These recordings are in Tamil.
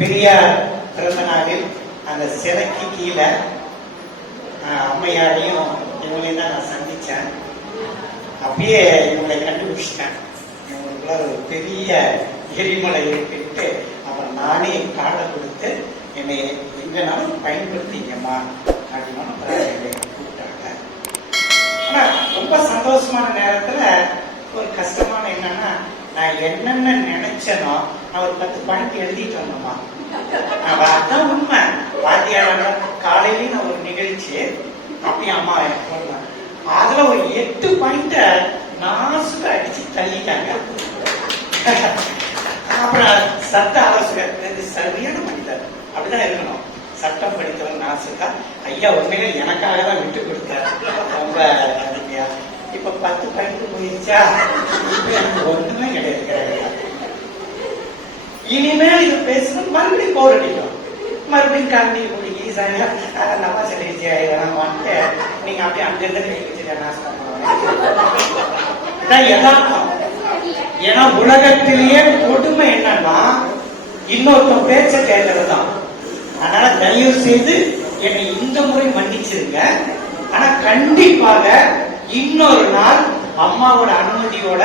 பெரியார் பிறந்த நாளில் அந்த சிலைக்கு கீழே அம்மையாரையும் இவங்களையும் தான் நான் சந்திச்சேன். அப்பயே இவங்களை கண்டுபிடிச்சிட்டேன். இவங்களுக்குள்ள ஒரு பெரிய எரிமலை இருக்குன்ட்டு அப்புறம் நானே காடை கொடுத்து என்னை எங்கனாலும் பயன்படுத்திங்கம்மா அப்படின்னு கூப்பிட்டாங்க. ஆனா ரொம்ப சந்தோஷமான நேரத்துல ஒரு கஷ்டமான என்னன்னா, நான் என்னென்ன நினைச்சனோ நான் ஒரு 10 பாயிண்ட் எழுதிட்டு வந்தோம்மா. அதான் உண்மை. வாத்தியார காலையில நான் ஒரு நிகழ்ச்சி அப்பயும் அம்மா எனக்கு சொல்லுவேன், அதுல ஒரு 8 பாயிண்ட நாசுக்கு அடிச்சு தள்ளிட்டாங்க. அப்புறம் சட்ட ஆலோசகர் சரியான மனிதர், அப்படிதான் இருக்கணும். சட்டம் படித்தவர் நாசுக்கா ஐயா உண்மையில எனக்காக தான் விட்டு கொடுத்தார். ரொம்ப அருமையா. இப்ப 10 பாயிண்ட் போயிருச்சா, இப்ப எனக்கு ஒண்ணுமே கிடையாது. இனிமேல் இது பேசணும் மறுபடியும் போர் அடிக்கும். மறுபடியும் கரண்டி பிடிக்கி நம்ம சொல்லிச்சு இதெல்லாம் வந்துட்டு நீங்க அப்படியே அங்கிருந்து வச்சுட்டு நாசம் யதார்த்தம். ஏன்னா உலகத்திலேயே கொடுமை என்னன்னா இன்னொருத்தன் பேச்ச கேட்கறதுதான். அதனால தயவு செய்து என்னை இந்த முறை மன்னிச்சிருங்க. ஆனா கண்டிப்பாக இன்னொரு நாள் அம்மாவோட அனுமதியோட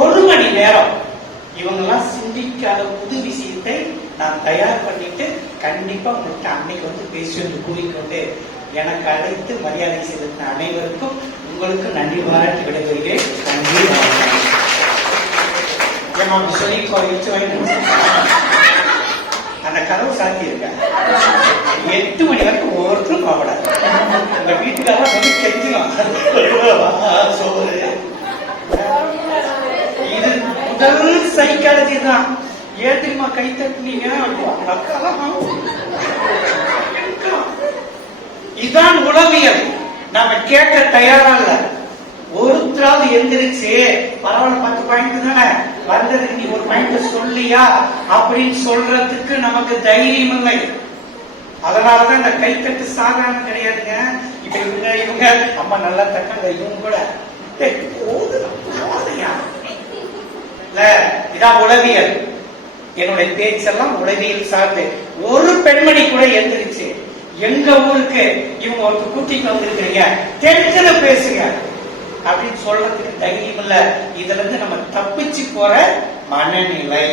1 மணி நேரம் இவங்கெல்லாம் சிந்திக்காத புது விஷயத்தை நான் தயார் பண்ணிட்டு கண்டிப்பா உங்கள்கிட்ட அன்னைக்கு வந்து பேசுவது கூறிக்கொண்டு எனக்கு அழைத்து மரியாதை செலுத்தின அனைவருக்கும் உங்களுக்கு நன்றி பாராட்டி விடைபெறுகிறேன். நன்றி. சொல்லி அந்த கதவு சாத்தி இருக்க 8 மணி வரைக்கும் ஒவ்வொருத்தரும் போகக்கூடாது. உங்க வீட்டுக்காரலாம் வந்து கெஞ்சிடும். இது முதல் சைக்காலஜி தான். ஏன் தெரியுமா கை தட்டினீங்க? இதுதான் உளவியல். நாம கேட்க தயாரா இல்ல. ஒருத்தராவது எந்திரிச்சு பரவாயில்ல 10 பாயிண்ட் தானே வந்ததுக்கு நீ ஒரு பாயிண்ட் சொல்லியா அப்படின்னு சொல்றதுக்கு நமக்கு தைரியம் இல்லை. அதனாலதான் இந்த கைத்தட்டு சாதாரண கிடையாதுங்க. இப்ப இவங்க அம்மா நல்லா தட்டாங்க, இவங்க கூட இதான் உளவியல். என்னுடைய பேச்செல்லாம் உளவியல் சார்ந்து. ஒரு பெண்மணி கூட எந்திரிச்சு எங்க ஊருக்கு இவங்க ஒரு கூட்டிட்டு வந்திருக்கிறீங்க, தெரிஞ்சத பேசுங்க அப்படின்னு சொல்றதுக்கு தைரியம் இல்ல. இதுல இருந்து நம்ம தப்பிச்சு போற மனநிலை.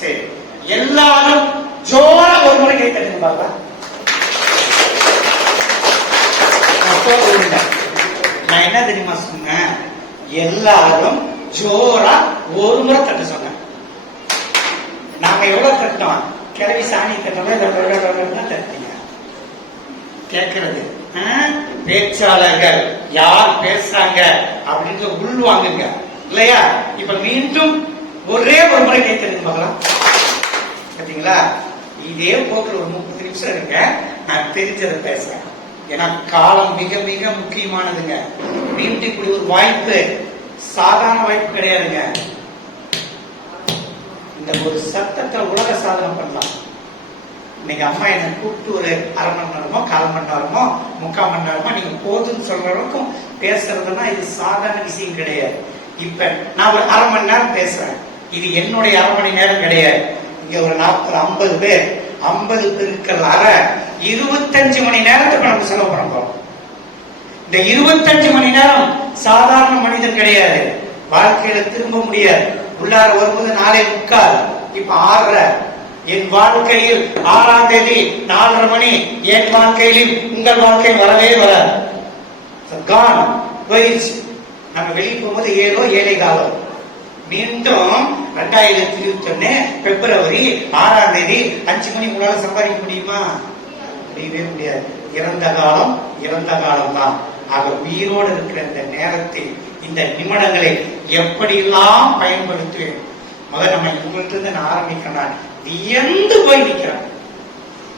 சரி, எல்லாரும் ஜோரா ஒரு முறை கை தட்டுங்க பாப்பா. நான் என்ன தெரியுமா சொன்னேன்? எல்லாரும் ஜோரா ஒரு முறை தட்ட சொன்னேன். நாங்க எவ்வளவு தட்டோம்? கிளவி சாணி தட்டோம் தட்டீங்க. கேட்கறது பேச்சாளர்கள் யார் பேசுறாங்க அப்படின்னு உள்வாங்குங்க இல்லையா? இப்ப மீண்டும் ஒரே ஒரு முறை கேட்கறது பார்க்கலாம். பாத்தீங்களா? இதே போக்குல ஒரு 30 நிமிஷம் இருங்க, நான் தெரிஞ்சதை பேசுறேன். ஏன்னா காலம் மிக மிக முக்கியமானதுங்க. மீண்டும் இப்படி ஒரு வாய்ப்பு சாதாரண வாய்ப்பு கிடையாதுங்க. இந்த ஒரு சத்தத்தை உலக சாதனை பண்ணலாம். இன்னைக்கு அம்மா என்ன கூப்பிட்டு ஒரு 1/2 மணி நேரமோ 1/4 மணி நேரமோ 3/4 மணி நேரமோ நீங்க போதுன்னு சொல்ற அளவுக்கும் பேசுறதுன்னா இது சாதாரண விஷயம் கிடையாது. இப்ப நான் ஒரு 1/2 மணி நேரம் பேசுறேன். இது என்னுடைய 1/2 மணி நேரம் கிடையாது. இங்க ஒரு 40-50 பேர், 50 பெருக்கள் அரை 25 மணி நேரத்துக்கு நம்ம செலவு பண்ண போறோம். இந்த 25 மணி நேரம் சாதாரண மனிதன் கிடையாது. வாழ்க்கையில திரும்ப முடியாது. உள்ளார வரும்போது 4:45, இப்ப 6:30. என் வாழ்க்கையில் 6ஆம் தேதி 4:30 மணி என் வாழ்க்கையிலும் உங்கள் வாழ்க்கை வரவே வராது. நம்ம வெளியே போகும்போது 7:15. மீண்டும் 2021 பிப்ரவரி 6ஆம் தேதி 5 மணி உங்களால சம்பாதிக்க முடியுமா? முடியவே முடியாது. இறந்த காலம் இறந்த காலம் தான். ஆக உயிரோடு இருக்கிற இந்த நேரத்தில் இந்த நிமிடங்களை எப்படியெல்லாம் பயன்படுத்துவேன். முதல்ல நம்ம இவங்கள்ட்ட இருந்து நான் ஆரம்பிக்கிறேன். வியந்து போய் நிக்கிறேன்.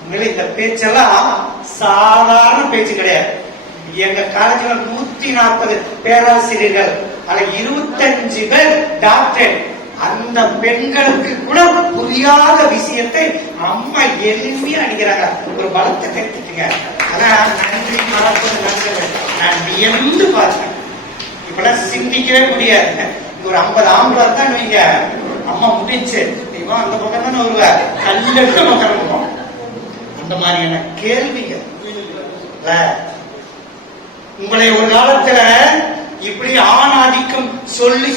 உங்களை இந்த பேச்செல்லாம் சாதாரண பேச்சு கிடையாது. எங்க காலேஜ்ல 140 பேராசிரியர்கள், அதுல 25 பேர் டாக்டர். அந்த பெண்களுக்கு கூட புரியாத விஷயத்தை அம்மா எளிமையா அடிக்கிறாங்க. ஒரு பலத்தை கேட்டுட்டுங்க. அதான் நன்றி நான் வியந்து பார்த்தேன். இப்பெல்லாம் சிந்திக்கவே முடியாது. ஒரு 50 ஆம்பளை தான் நீங்க அம்மா முடிஞ்சு இவன் அந்த பக்கம் தானே வருவார், கல்லெடுத்து உட்காருவோம். அந்த மாதிரியான கேள்விகள். உங்களை ஒரு காலத்துல இப்படி ஆண் ஆதிக்கம் சொல்லி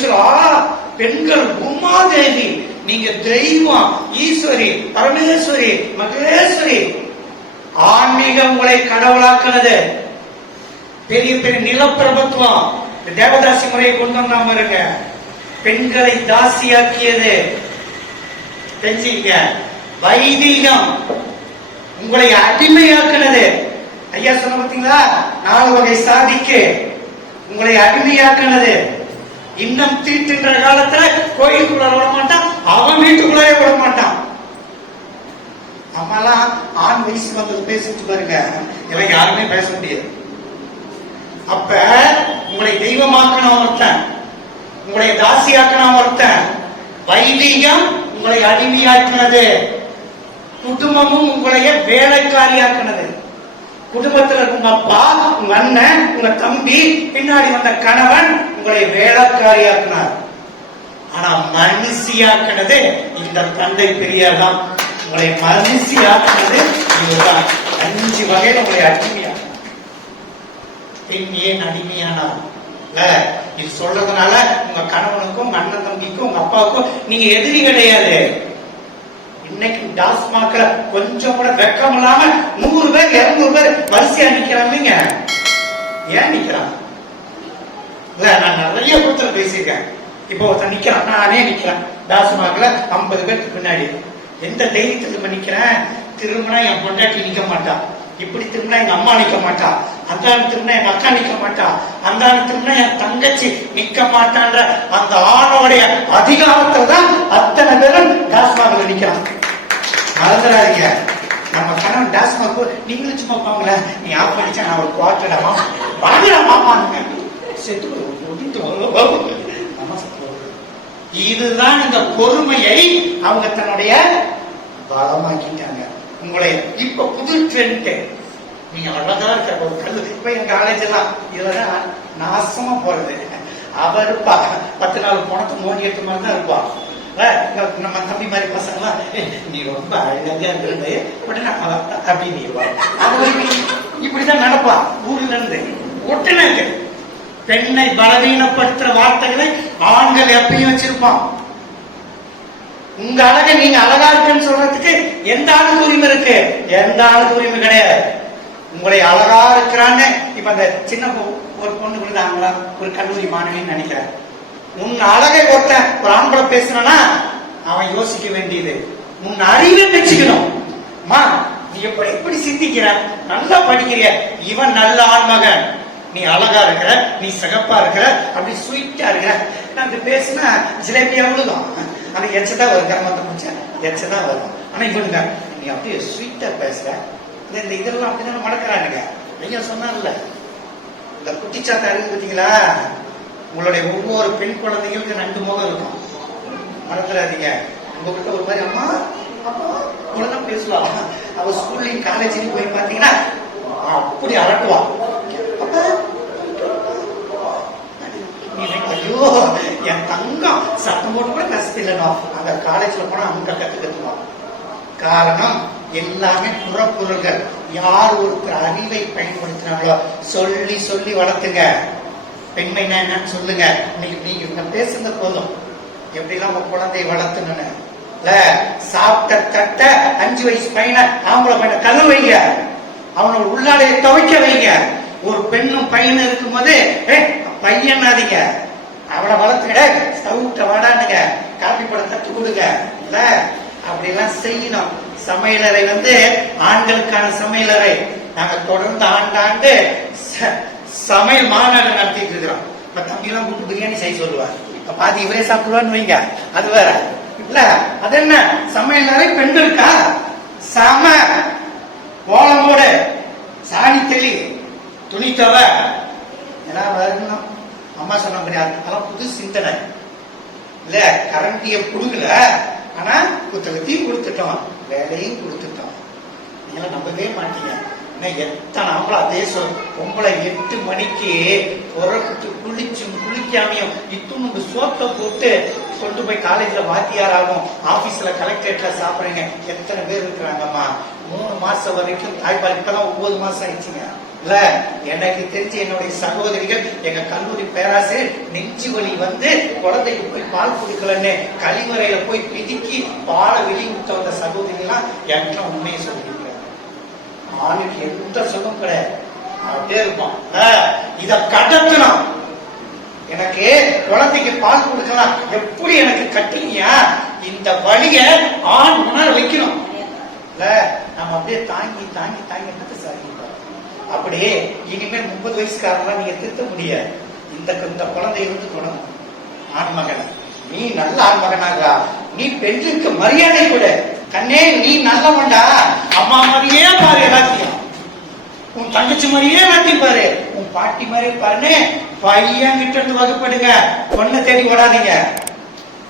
பெண்கள் உமாதேவி, நீங்க தெய்வம், ஈஸ்வரி, பரமேஸ்வரி, மகேஸ்வரி. ஆன்மீகம் உங்களை கடவுளாக்குனது. பெரிய பெரிய நிலப்பிரபுத்துவம் தேவதாசி முறையை கொண்டு வந்தா பாருங்க. பெண்களை தாசியாக்கியது தெரிஞ்சுங்க. வைதீகம் உங்களை அடிமையாக்குனது. ஐயா சொன்ன பார்த்தீங்களா, 4 வகை சாதிக்கு உங்களை அடிமையாக்குனது. இன்னும் தீட்டுன்ற காலத்துல கோயிலுக்குள்ள விட மாட்டான், அவன் வீட்டுக்குள்ளே விட மாட்டான். நம்மலாம் ஆண் வயசு வந்து பேசிட்டு பாருங்க, இதெல்லாம் யாருமே பேச முடியாது. அப்ப உங்களை தெய்வமாக்கணும் ஒருத்தன், உங்களை தாசியாக்கணும் ஒருத்தன். வைதீகம் உங்களை அடிமையாக்கினது. குடும்பமும் உங்களைய வேலைக்காரியாக்கினது. குடும்பத்தில் உங்க அப்பா, உங்க அண்ணன், உங்க தம்பி, பின்னாடி வந்த கணவன் உங்களை வேலைக்காரியாக்கினார். ஆனா மனுஷியாக்கினது இந்த தந்தை பெரியார் தான். உங்களை மனுஷியாக்கினது இதுதான். 5 வகையில் உங்களை அடிமையா. பெண் ஏன் அடிமையானார்? இது சொல்றதுனால உங்க கணவனுக்கும், உங்க அண்ணன் தம்பிக்கும், உங்க அப்பாவுக்கும் நீங்க எதிரி கிடையாது. இன்னைக்கு டாஸ்மாக்ல கொஞ்சம் கூட வெக்கம் இல்லாம 100 பேர் 200 பேர் வரிசையா நிக்கிறாங்க. ஏன் நிக்கிறான்? நான் நிறைய கூட்டத்தில் பேசியிருக்கேன். இப்போ ஒருத்தன் நிக்கிறான், நானே நிக்கிறேன் டாஸ்மாக்ல 50 பேருக்கு பின்னாடி. எந்த தைரியத்துக்கு நிக்கிறேன்? திரும்பினா என் பொண்டாட்டி நிக்க மாட்டான், இப்படி திரும்பினா எங்க அம்மா நிக்க மாட்டா, அந்தாண்டு திரும்பினா எங்க அக்கா நிக்க மாட்டா, அந்தாண்டு திரும்பினா என் தங்கச்சி நிக்க மாட்டான்ற அந்த ஆணோடைய அதிகாரத்துல தான் அத்தனை பேரும் டாஸ்மாக்ல நிக்கிறான். மறந்துடாதீங்க. நம்ம கணவன் டாஸ்மாக் நீங்களும் சும்மா பாங்கள, நீ ஆஃப் பண்ணிச்சா நான் ஒரு குவார்டராமா வாங்கலாமா செத்து. இதுதான் இந்த பொறுமையை அவங்க தன்னுடைய பலமாக்கிட்டாங்க. உங்களை இப்ப புது ட்ரெண்ட். நீங்க அழகா இருக்க ஒரு கல்லு. இப்ப எங்க காலேஜ் எல்லாம் இதுலதான் நாசமா போறது. அவ இருப்பா 10 நாள் போனது மோடி எடுத்த மாதிரி தான் இருப்பா. நம்ம தம்பி மாதிரி பசங்களாம் நீ ரொம்ப அழகா இருந்து அப்படின்னு இப்படிதான் நடப்பா. ஊர்ல இருந்து ஒட்டுனாங்க. பெண்ணை பலவீனப்படுத்துற வார்த்தைகளை ஆண்கள் எப்பயும் வச்சிருப்பான். உங்க அழகை நீங்க அழகா இருக்குன்னு சொல்றதுக்கு எந்த ஆளுக்கு உரிமை இருக்கு? எந்த ஆளுக்கு உரிமை கிடையாது. உங்களை அழகா இருக்கிறான்னு இப்ப அந்த சின்ன ஒரு பொண்ணு விழுதாங்களா, ஒரு கல்லூரி மாணவின்னு நினைக்கிறேன். உன் அழகை ஒருத்த ஒரு ஆண்களை பேசுறானா அவன் யோசிக்க வேண்டியது உன் அறிவை வச்சுக்கணும். நீ எப்படி சிந்திக்கிற, நல்லா படிக்கிற, இவன் நல்ல ஆண்மகன், நீ அழகா இருக்கிற, நீ சிகப்பா இருக்கிற, அப்படி ஸ்வீட்டா இருக்கிற. நான் பேசினா ஜிலேபியா விழுதும், ஆனா எச்சதான் வரும், கரமத்தை முடிச்ச எச்சதான் வரும். ஆனா இவனுங்க நீ அப்படியே ஸ்வீட்டா பேசுற, இந்த இதெல்லாம் அப்படிதான் மடக்கிறானுங்க. ஐயா சொன்னார்ல, இந்த குட்டிச்சாத்தா இருக்கு பார்த்தீங்களா, உங்களுடைய ஒவ்வொரு பெண் குழந்தைங்களுக்கு 2 முகம் இருக்கும். மறந்துடாதீங்க. உங்ககிட்ட ஒரு மாதிரி அம்மா அப்பா இவ்வளவுதான் பேசுவாங்க. அவ ஸ்கூல்லையும் காலேஜ்லயும் போய் பாத்தீங்கன்னா அப்படி அரட்டுவா. ஐயோ என் தங்கம் சத்தம் போட்டு கூட கஷ்டம். அந்த காலேஜ்ல போனா அவங்க கத்துக்குவான். காரணம் எல்லாமே புறப்பொருள்கள். யார் ஒருத்தர் அறிவை பயன்படுத்தினாங்களோ சொல்லி சொல்லி வளர்த்துங்க. பெண்மைனா என்னன்னு சொல்லுங்க. நீங்க பேசுங்க போதும். எப்படிலாம் உங்க குழந்தையை வளர்த்தணும்னு சாப்பிட்ட தட்ட 5 வயசு பையனை ஆம்பளை பையனை கல்லு வைங்க, அவனோட உள்ளாடையை துவைக்க வைங்க. ஒரு பெண்ணும் பையனும் இருக்கும் போது பையனாதீங்க, அவனை வளர்த்துக்கிட சவுட்ட வாடானுங்க, காப்பி படம் கற்றுக் கொடுங்க. இல்ல அப்படிலாம் செய்யணும். சமையலறை ஆண்களுக்கான சமையலறை. நாங்க தொடர்ந்து ஆண்டாண்டு சமையல் மாநாடு நடத்திட்டு இருக்கிறோம். இப்ப தம்பி எல்லாம் கூட்டு பிரியாணி செய்ய சொல்லுவார். பாதி இவரே சாப்பிடுவான்னு வைங்க, அது வேற. இல்ல அது என்ன சமையலறை பெண்களுக்கா? சம கோலம் போடு, சாணி தெளி, துணி தவ எல்லாம் வரணும். அம்மா சொன்ன அதெல்லாம் புது சிந்தனை. இல்ல கரண்டிய புடுங்கல, ஆனா புத்தகத்தையும் கொடுத்துட்டோம், வேலையும் கொடுத்துட்டோம். நீங்க நம்பவே மாட்டீங்க. எத்தனை ஆம்பளை அதே பொம்பளை 8 மணிக்கு புறப்பட்டு குளிக்காமையும் இத்துணுக்கு சோத்தை போட்டு கொண்டு போய் காலேஜ்ல வாத்தியாராகும், ஆபீஸ்ல கலெக்டரேட்ல சாப்பிடுறீங்க. எத்தனை பேர் இருக்கிறாங்கம்மா? 3 மாசம் வரைக்கும் தாய்ப்பால், இப்பதான் 9 மாசம் ஆயிடுச்சுங்க. இல்ல, எனக்கு தெரிஞ்சு என்னுடைய சகோதரிகள், எங்க கல்லூரி பேராசிரியர் நெஞ்சு வலி வந்து குழந்தைக்கு போய் பால் கொடுக்கலன்னு கழிவறையில போய் பிதுக்கி பாலை வெளியிட்டு வந்த சகோதரிகள்லாம் என்கிட்ட உண்மையை சொல்லியிருக்கிறாங்க. ஆணுக்கு எந்த சுகம் கிடையாது, அப்படியே இருப்பான். இத கடத்தணும். எனக்கு குழந்தைக்கு பால் கொடுக்கலாம், எப்படி எனக்கு கட்டினியா? இந்த வழிய ஆண் உணர வைக்கணும். இல்ல, நம்ம அப்படியே தாங்கி தாங்கி தாங்கி சாதிப்போம். அப்படியே இனிமேல் 30 வயசுக்காரங்களா நீங்க திருத்த முடியாது. இந்த குழந்தை இருந்து தொடங்கும். ஆண் மகன், நீ நல்ல ஆண் மகனாக, நீ பெண்ணுக்கு மரியாதை கொடு. கண்ணே, நீ நல்லவன்டா, அம்மா மாதிரியே பாரு, எல்லாத்தையும் உன் தங்கச்சி மாதிரியே எல்லாத்தையும் பாரு, உன் பாட்டி மாதிரியே பாருன்னு பையன் கிட்ட இருந்து வகுப்படுங்க. பொண்ணை தேடி ஓடாதீங்க,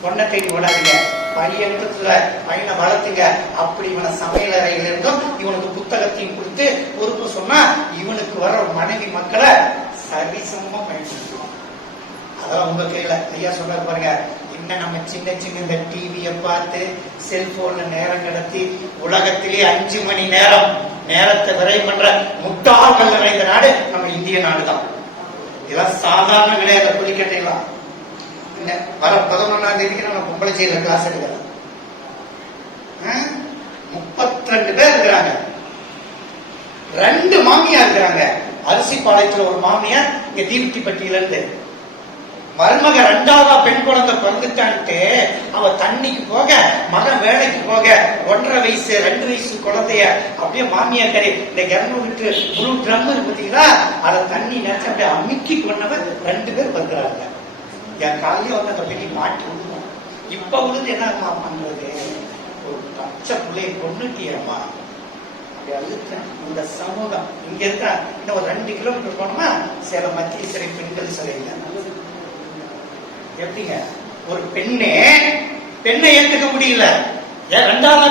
பொண்ணை தேடி ஓடாதீங்க. பையனை வளர்த்துங்க. அப்படி இவனை சமையல் அறையில இருந்தும் இவனுக்கு புத்தகத்தையும் கொடுத்து பொறுப்பு சொன்னா இவனுக்கு வர மனைவி மக்களை சரிசமமா பயன்படுத்துவான். அதான் உங்க கையில. ஐயா சொல்றாரு பாருங்க, என்ன நம்ம சின்ன சின்ன இந்த டிவியை பார்த்து செல்போன்ல நேரம் கடத்தி உலகத்திலே 5 மணி நேரம் நேரத்தை விரை பண்ற முட்டாள்கள் நிறைந்த நாடு நம்ம இந்திய நாடுதான். இதெல்லாம் சாதாரண கிடையாது. புலிக்கட்டையெல்லாம் வர 11ஆம் தேதிக்கு நம்ம பொம்பளை செயல கிளாஸ் எடுக்கிறோம். 32 பேர் இருக்கிறாங்க. 2 மாமியா இருக்கிறாங்க. அரிசிபாளையத்துல ஒரு மாமியார், இங்க தீவிட்டிப்பட்டியில இருந்து. மருமக 2ஆவதா பெண் குழந்தை பிறந்துட்டான்ட்டு அவ தண்ணிக்கு போக, மகன் வேலைக்கு போக, 1.5 வயசு 2 வயசு குழந்தைய அப்படியே மாமியா கறி இந்த 200 முழு ட்ரம் இருக்கு பார்த்தீங்களா, அதை தண்ணி நினைச்சு அப்படியே அமுக்கி கொண்டவன் 2 பேர் வந்துடுறாங்க. என் காலையே வந்து அந்த பெரிய மாட்டி விடுவோம். இப்ப விழுந்து என்ன பண்றது? ஒரு பச்சை பிள்ளைய கொண்டுட்டியம்மா அப்படி அழுத்த இந்த சமூகம் இங்க இருக்க. இன்னும் ஒரு 2 கிலோமீட்டர் போனோம்னா சேலம் மத்திய சிறை பெண்கள் சிலையில எப்படிங்க ஒரு பெண்ணை ஏற்றுக்க முடியல. ஏன் 2ஆவது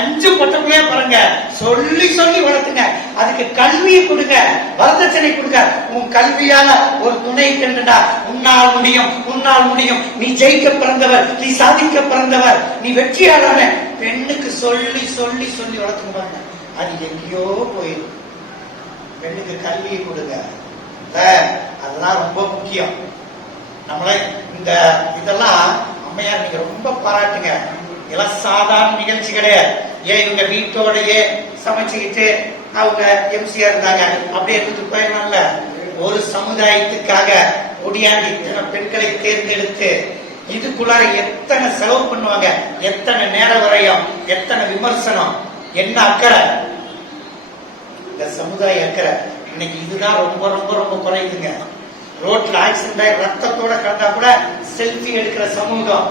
5 பொட்ட பிள்ளைய பாருங்க, சொல்லி சொல்லி வளர்த்துங்க. அதுக்கு கல்வியை கொடுங்க, வரதட்சணை கொடுங்க. உன் கல்வியால ஒரு துணை கண்டுடா, உன்னால் முடியும், உன்னால் முடியும், நீ ஜெயிக்க பிறந்தவர், நீ சாதிக்க பிறந்தவர், நீ வெற்றியாளர். பெண்ணுக்கு சொல்லி சொல்லி சொல்லி வளர்த்துங்க பாருங்க, அது எங்கேயோ போயிடும். பெண்ணுக்கு கல்வியை கொடுங்க, அதெல்லாம் ரொம்ப முக்கியம். நம்மள இந்த இதெல்லாம் அம்மையார் நீங்க ரொம்ப பாராட்டுங்க. இதெல்லாம் சாதாரண நிகழ்ச்சி கிடையாது. ஏன் இவங்க வீட்டோடையே சமைச்சுக்கிட்டு அவங்க எம்சியா இருந்தாங்க, அப்படியே எடுத்துட்டு போயிடலாம்ல. ஒரு சமுதாயத்துக்காக ஒடியாண்டி பெண்களை தேர்ந்தெடுத்து இதுக்குள்ளார எத்தனை செலவு பண்ணுவாங்க, எத்தனை நேர விரயம், எத்தனை விமர்சனம், என்ன அக்கறை, இந்த சமுதாய அக்கறை. இன்னைக்கு இதுதான் ரொம்ப ரொம்ப ரொம்ப குறையுதுங்க. ரோட்ல ஆக்சிடென்ட் ஆகி ரத்தத்தோட கலந்தா கூட செல்ஃபி எடுக்கிற சமூகம்,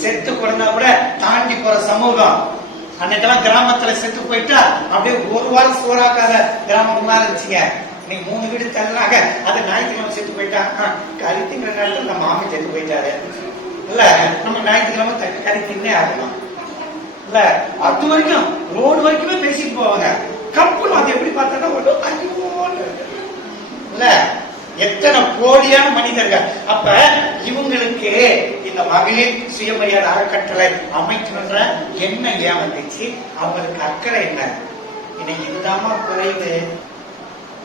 செத்து குறைந்தா கூட தாண்டி போற சமூகம். அன்னைக்கெல்லாம் கிராமத்துல செத்து போயிட்டா அப்படியே ஒரு வாரம் சோறாக்காத கிராமம்லாம் இருந்துச்சுங்க. நீ 3 வீடு தள்ளினாங்க, அது ஞாயிற்றுக்கிழமை செத்து போயிட்டா, கறித்திங்கிற நேரத்தில் நம்ம மாமி செத்து போயிட்டாரு இல்ல, நம்ம ஞாயிற்றுக்கிழமை கறி தின்னே ஆகலாம் இல்ல. அது வரைக்கும் ரோடு வரைக்குமே பேசிட்டு போவாங்க. கப்புன்னு அது எப்படி பார்த்தா இல்ல, எத்தனை கோடியான மனிதர்கள். அப்ப இவங்களுக்கு இந்த மகளிர் சுயமரியாதை அறக்கட்டளை அமைக்கின்ற என்ன ஏன் வந்துச்சு, அவங்களுக்கு அக்கறை என்ன? இன்னைக்கு இதுதாமா குறைவு.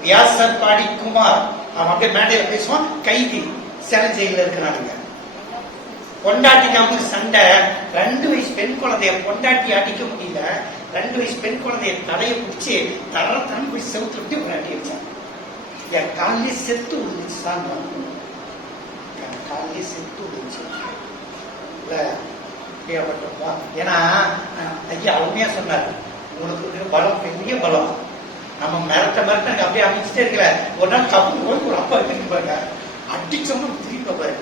வியாசர்பாடி குமார் அவன் அப்படியே மேடையில பேசுவான், கைதி சிறை ஜெயில இருக்கிறாங்க. பொண்டாட்டிக்கு அவங்க சண்டை, 2 வயசு பெண் குழந்தைய பொண்டாட்டி அடிக்க முடியல, 2 வயசு பெண் குழந்தைய தடைய பிடிச்சி தரத்தனம் போய் செவுத்து விட்டு பொண்டாட்டி வச்சாங்க. என் காலையே செத்து விழுந்துச்சு தான், என் காலையே செத்து விழுந்துச்சு இல்ல. ஏன்னா ஐயா அருமையா சொன்னார், உங்களுக்கு பலம் பெரிய பலம். நம்ம மிரட்ட அப்படியே அமைச்சுட்டே இருக்கல. ஒரு நாள் தப்பு போய் ஒரு அப்பா இருக்கு பாருங்க, அடிச்சோம்னா திருப்பி பாரு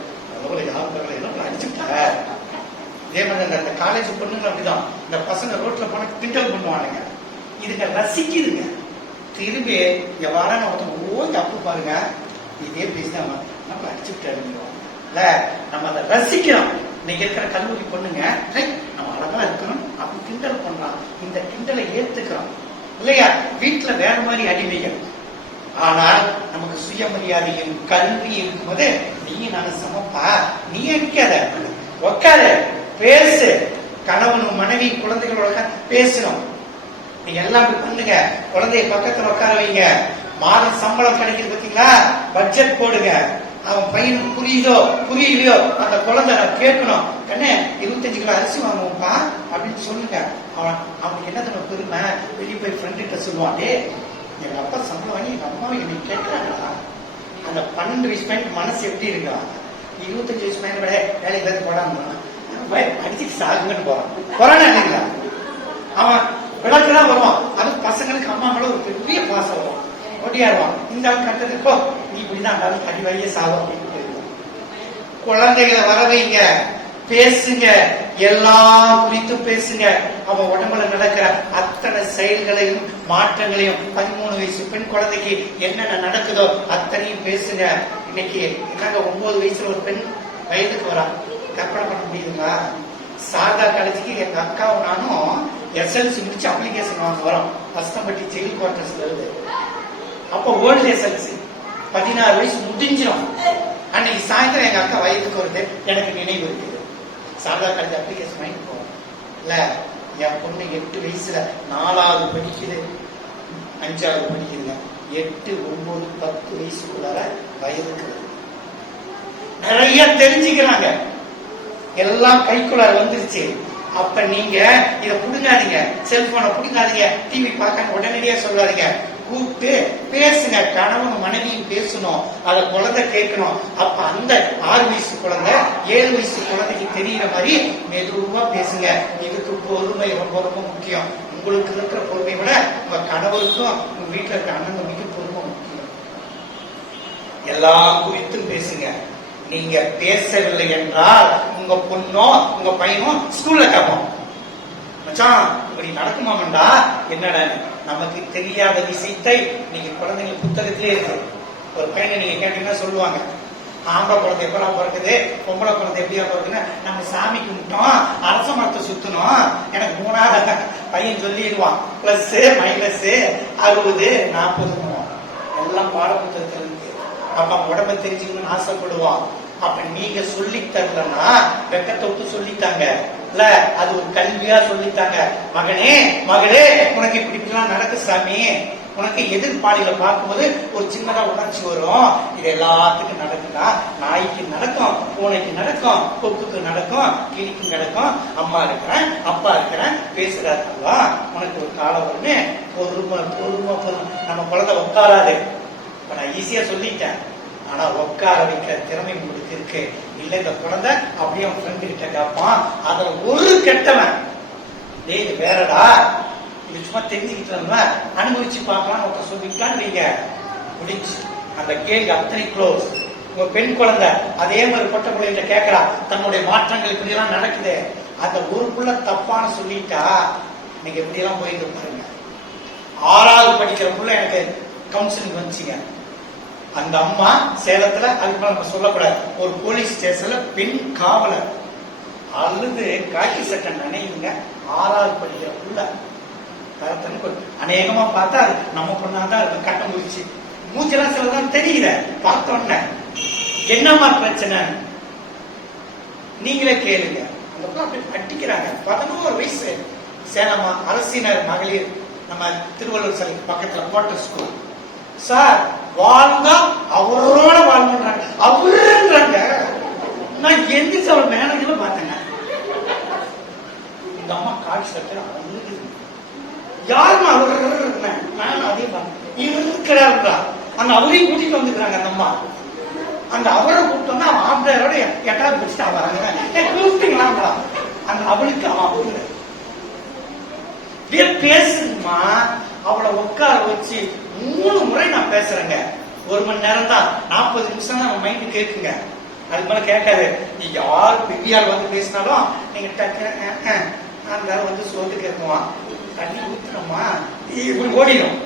யாரும் எல்லாம் அடிச்சுட்டாங்க. இதே மாதிரி அந்த காலேஜ் பொண்ணுங்க அப்படிதான், இந்த பசங்க ரோட்ல போன கிண்டல் பண்ணுவானுங்க, இதுங்க ரசிக்குதுங்க. திரும்பி எவ்வாறான ஒருத்தவங்க ஓய்ந்து அப்பு பாருங்க, இதே பேசினா நம்ம அடிச்சு விட்டாருங்க. நம்ம அதை ரசிக்கிறோம். இன்னைக்கு இருக்கிற கல்லூரி பொண்ணுங்க நம்ம அழகா இருக்கணும் அப்படி கிண்டல் பண்றான், இந்த கிண்டலை ஏத்துக்கிறோம். இல்லையா? வீட்டுல வேற மாதிரி அடிமைகள். ஆனால் நமக்கு சுயமரியாதையும் கல்வி இருக்கும்போது நீ நான் சமப்பா, நீ அடிக்காத, உக்காத, பேசு. கணவனும் மனைவி குழந்தைகளோட பேசணும். நீங்க எல்லாம் பண்ணுங்க. குழந்தைய பக்கத்துல உட்கார வைங்க. மாத சம்பளம் கிடைக்குது பாத்தீங்களா, பட்ஜெட் போடுங்க. அவன் பையனுக்கு புரியுதோ புரியலையோ அந்த குழந்தை கேட்கணும். கண்ணே 25 கிலோ அரிசி வாங்குவோம்ப்பா அப்படின்னு சொல்லுங்க. அவனுக்கு என்ன தர பெருமை, வெளியே போய் ஃப்ரெண்ட் கிட்ட சொல்லுவான், எங்க அப்பா சம்பளம் வாங்கி எங்க அம்மாவை என்னை கேட்கிறாங்களா? அந்த 12 வயசு பையன் மனசு எப்படி இருக்கா? 25 வயசு பையன் விட வேலைக்கு தான் போடாம அடிச்சுட்டு சாகுங்கன்னு போறானா இல்லைங்களா? அவன் விளக்குதான் வருவான். அது பசங்களுக்கு அம்மா மேல ஒரு பெரிய பாசம் வரும். ஒட்டியாருவான். இந்த ஆள் கட்டதுக்கோ நீ இப்படிதான் அந்த அடி வழியே சாகும் அப்படின்னு போயிருவான். குழந்தைகளை வர வைங்க, பேசுங்க, எல்லாம் குறித்து பேசுங்க. அவன் உடம்புல நடக்கிற அத்தனை செயல்களையும் மாற்றங்களையும் 13 வயசு பெண் குழந்தைக்கு என்னென்ன நடக்குதோ அத்தனையும் பேசுங்க. இன்னைக்கு என்னங்க 9 வயசுல ஒரு பெண் வயதுக்கு வரா, கற்பனை பண்ண முடியுதுங்களா? சாரதா காலேஜுக்கு எங்க அக்காவும் நானும் எஸ்எல்சி முடிச்சு அப்ளிகேஷன் வாங்க வரோம். பஸ்தம்பட்டி ஜெயில் குவார்டர்ஸ்ல இருந்து. அப்போ ஓல்டு எஸ்எல்சி 16 வயசு முடிஞ்சிடும். அன்னைக்கு சாயந்தரம் எங்க அக்கா வயதுக்கு வருது, எனக்கு நினைவு இருக்குது. சாரதா காலேஜ் அப்ளிகேஷன் வாங்கி போவோம் இல்ல, என் பொண்ணு 8 வயசுல 4வது படிக்குது, 5வது படிக்குதுங்க. 8, 9, 10 வயசுக்குள்ளார வயதுக்கு நிறைய தெரிஞ்சுக்கிறாங்க. எல்லாம் கைக்குள்ள வந்துருச்சு. அப்ப நீங்க இத புடுங்காதீங்க, செல்போனை புடுங்காதீங்க, டிவி பார்க்க உடனடியா சொல்லாதீங்க. கூப்பிட்டு பேசுங்க. கணவன் மனைவியும் பேசணும், அத குழந்தை கேட்கணும். அப்ப அந்த 6 வயசு குழந்தை 7 வயசு குழந்தைக்கு தெரியற மாதிரி மெதுவா பேசுங்க. இதுக்கு பொறுமை ரொம்ப ரொம்ப முக்கியம். உங்களுக்கு இருக்கிற பொறுமை விட உங்க கணவருக்கும் உங்க வீட்டுல இருக்க அண்ணன் தம்பிக்கும் பொறுமை முக்கியம். எல்லா குறித்தும் பேசுங்க. நீங்க பேசவில்லை என்றால் உங்க பொண்ணோ உங்க பையனோ ஸ்கூல்ல கேட்போம், மச்சான் இப்படி நடக்குமாமண்டா என்னடா? நமக்கு தெரியாத விஷயத்தை நீங்க குழந்தைங்க புத்தகத்திலே இருக்கு. ஒரு பையனை நீங்க கேட்டீங்கன்னா சொல்லுவாங்க, ஆம்பளை குழந்தை எப்பெல்லாம் பிறக்குது, பொம்பளை குழந்தை எப்படியா பிறக்குன்னு நம்ம சாமி கும்பிட்டோம், அரச மரத்தை சுத்தணும். எனக்கு 3வது பையன் சொல்லிடுவான், பிளஸ் மைனஸ் 60 40 எல்லாம் பாட புத்தகத்துல இருக்கு. அப்ப உடம்பை தெரிஞ்சுக்கணும்னு ஆசைப்படுவான். அப்ப நீங்க சொல்லி தரலன்னா வெக்கத்தை விட்டு சொல்லித்தாங்க இல்ல, அது ஒரு கல்வியா சொல்லித்தாங்க. மகனே மகளே உனக்கு இப்படி இப்படிலாம் நடக்கு சாமி, உனக்கு எதிர்பாலியில பார்க்கும்போது ஒரு சின்னதா உணர்ச்சி வரும். இது எல்லாத்துக்கும் நடக்குதா? நாய்க்கு நடக்கும், பூனைக்கு நடக்கும், கொக்குக்கு நடக்கும், கிளிக்கு நடக்கும். அம்மா இருக்கிறேன் அப்பா இருக்கிறேன் பேசுறாருவா, உனக்கு ஒரு காலம் வரும்னு பொறுமை பொறுமை பொறுமை. நம்ம குழந்தை உட்காராது. இப்ப நான் ஈஸியா சொல்லிட்டேன், ஆனா உட்கார வைக்கிற திறமை உங்களுக்கு இருக்கு இல்ல. இந்த குழந்தை அப்படியே ஃப்ரெண்டு கிட்ட கேட்பான். அதுல ஒரு கெட்டவன் இது வேறடா, இது சும்மா தெரிஞ்சுக்கிட்டு அனுபவிச்சு பார்க்கலாம் ஒருத்தர் சொல்லிக்கலான்னு நீங்க முடிச்சு அந்த கேள்வி அத்தனை க்ளோஸ். உங்க பெண் குழந்தை அதே மாதிரி பொட்ட பிள்ளைகிட்ட கேட்கறா, தன்னுடைய மாற்றங்கள் இப்படி எல்லாம் நடக்குது. அந்த ஒரு புள்ள தப்பான சொல்லிட்டா நீங்க எப்படி எல்லாம் போயிட்டு பாருங்க. 6வது படிக்கிற புள்ள எனக்கு கவுன்சிலிங் வந்துச்சுங்க. அந்த அம்மா சேலத்துல, அதுக்கு நம்ம சொல்லக்கூடாது, ஒரு போலீஸ் ஸ்டேஷன்ல பெண் காவலர் அழுது காக்கி சட்டை நினைவுங்க. 6வது படிக்கிற புள்ள அநேகமா பார்த்தா நம்ம பொண்ணாதான் இருக்கும். கட்ட முடிச்சு மூச்செல்லாம் சிலதான் தெரியல. பார்த்தோன்ன என்னம்மா பிரச்சனை நீங்களே கேளுங்க. அந்த புள்ள அப்படி அட்டிக்கிறாங்க. 11 வயசு. சேலமா அரசினர் மகளிர் நம்ம திருவள்ளுவர் சிலை பக்கத்துல குவார்டர் ஸ்கூல். சார் வாழ்ந்தா அவரோட வாழ்ந்துறாங்க, அவருன்றாங்க. நான் எந்திரிச்சு அவர் மேனேஜர்ல பார்த்தேங்க. இந்த அம்மா காட்சி சட்டை அவங்களுக்கு யாருமா அவர்? நான் அதே இருக்கிறாருன்றா. அந்த அவரையும் கூட்டிட்டு வந்துக்கிறாங்க. அந்த அம்மா அந்த அவரை கூப்பிட்டோம்னா அவன் ஆம்பளையரோட 8வது முடிச்சுட்டு வராங்க. கூப்பிட்டீங்களா? அந்த அவளுக்கு அவன் பேசுமா, அவளை உட்கார வச்சு 3 முறை நான் பேசுறேங்க. 1 மணி நேரம் தான், 40 நிமிஷம் தான் நம்ம மைண்ட் கேட்குங்க. அது மேல கேட்காது. நீ யார் பெரியார் வந்து பேசினாலும் நீங்க டக்கு அந்த வந்து சோத்து கேட்குவான், தண்ணி ஊத்துறோமா இப்படி ஓடிடும்.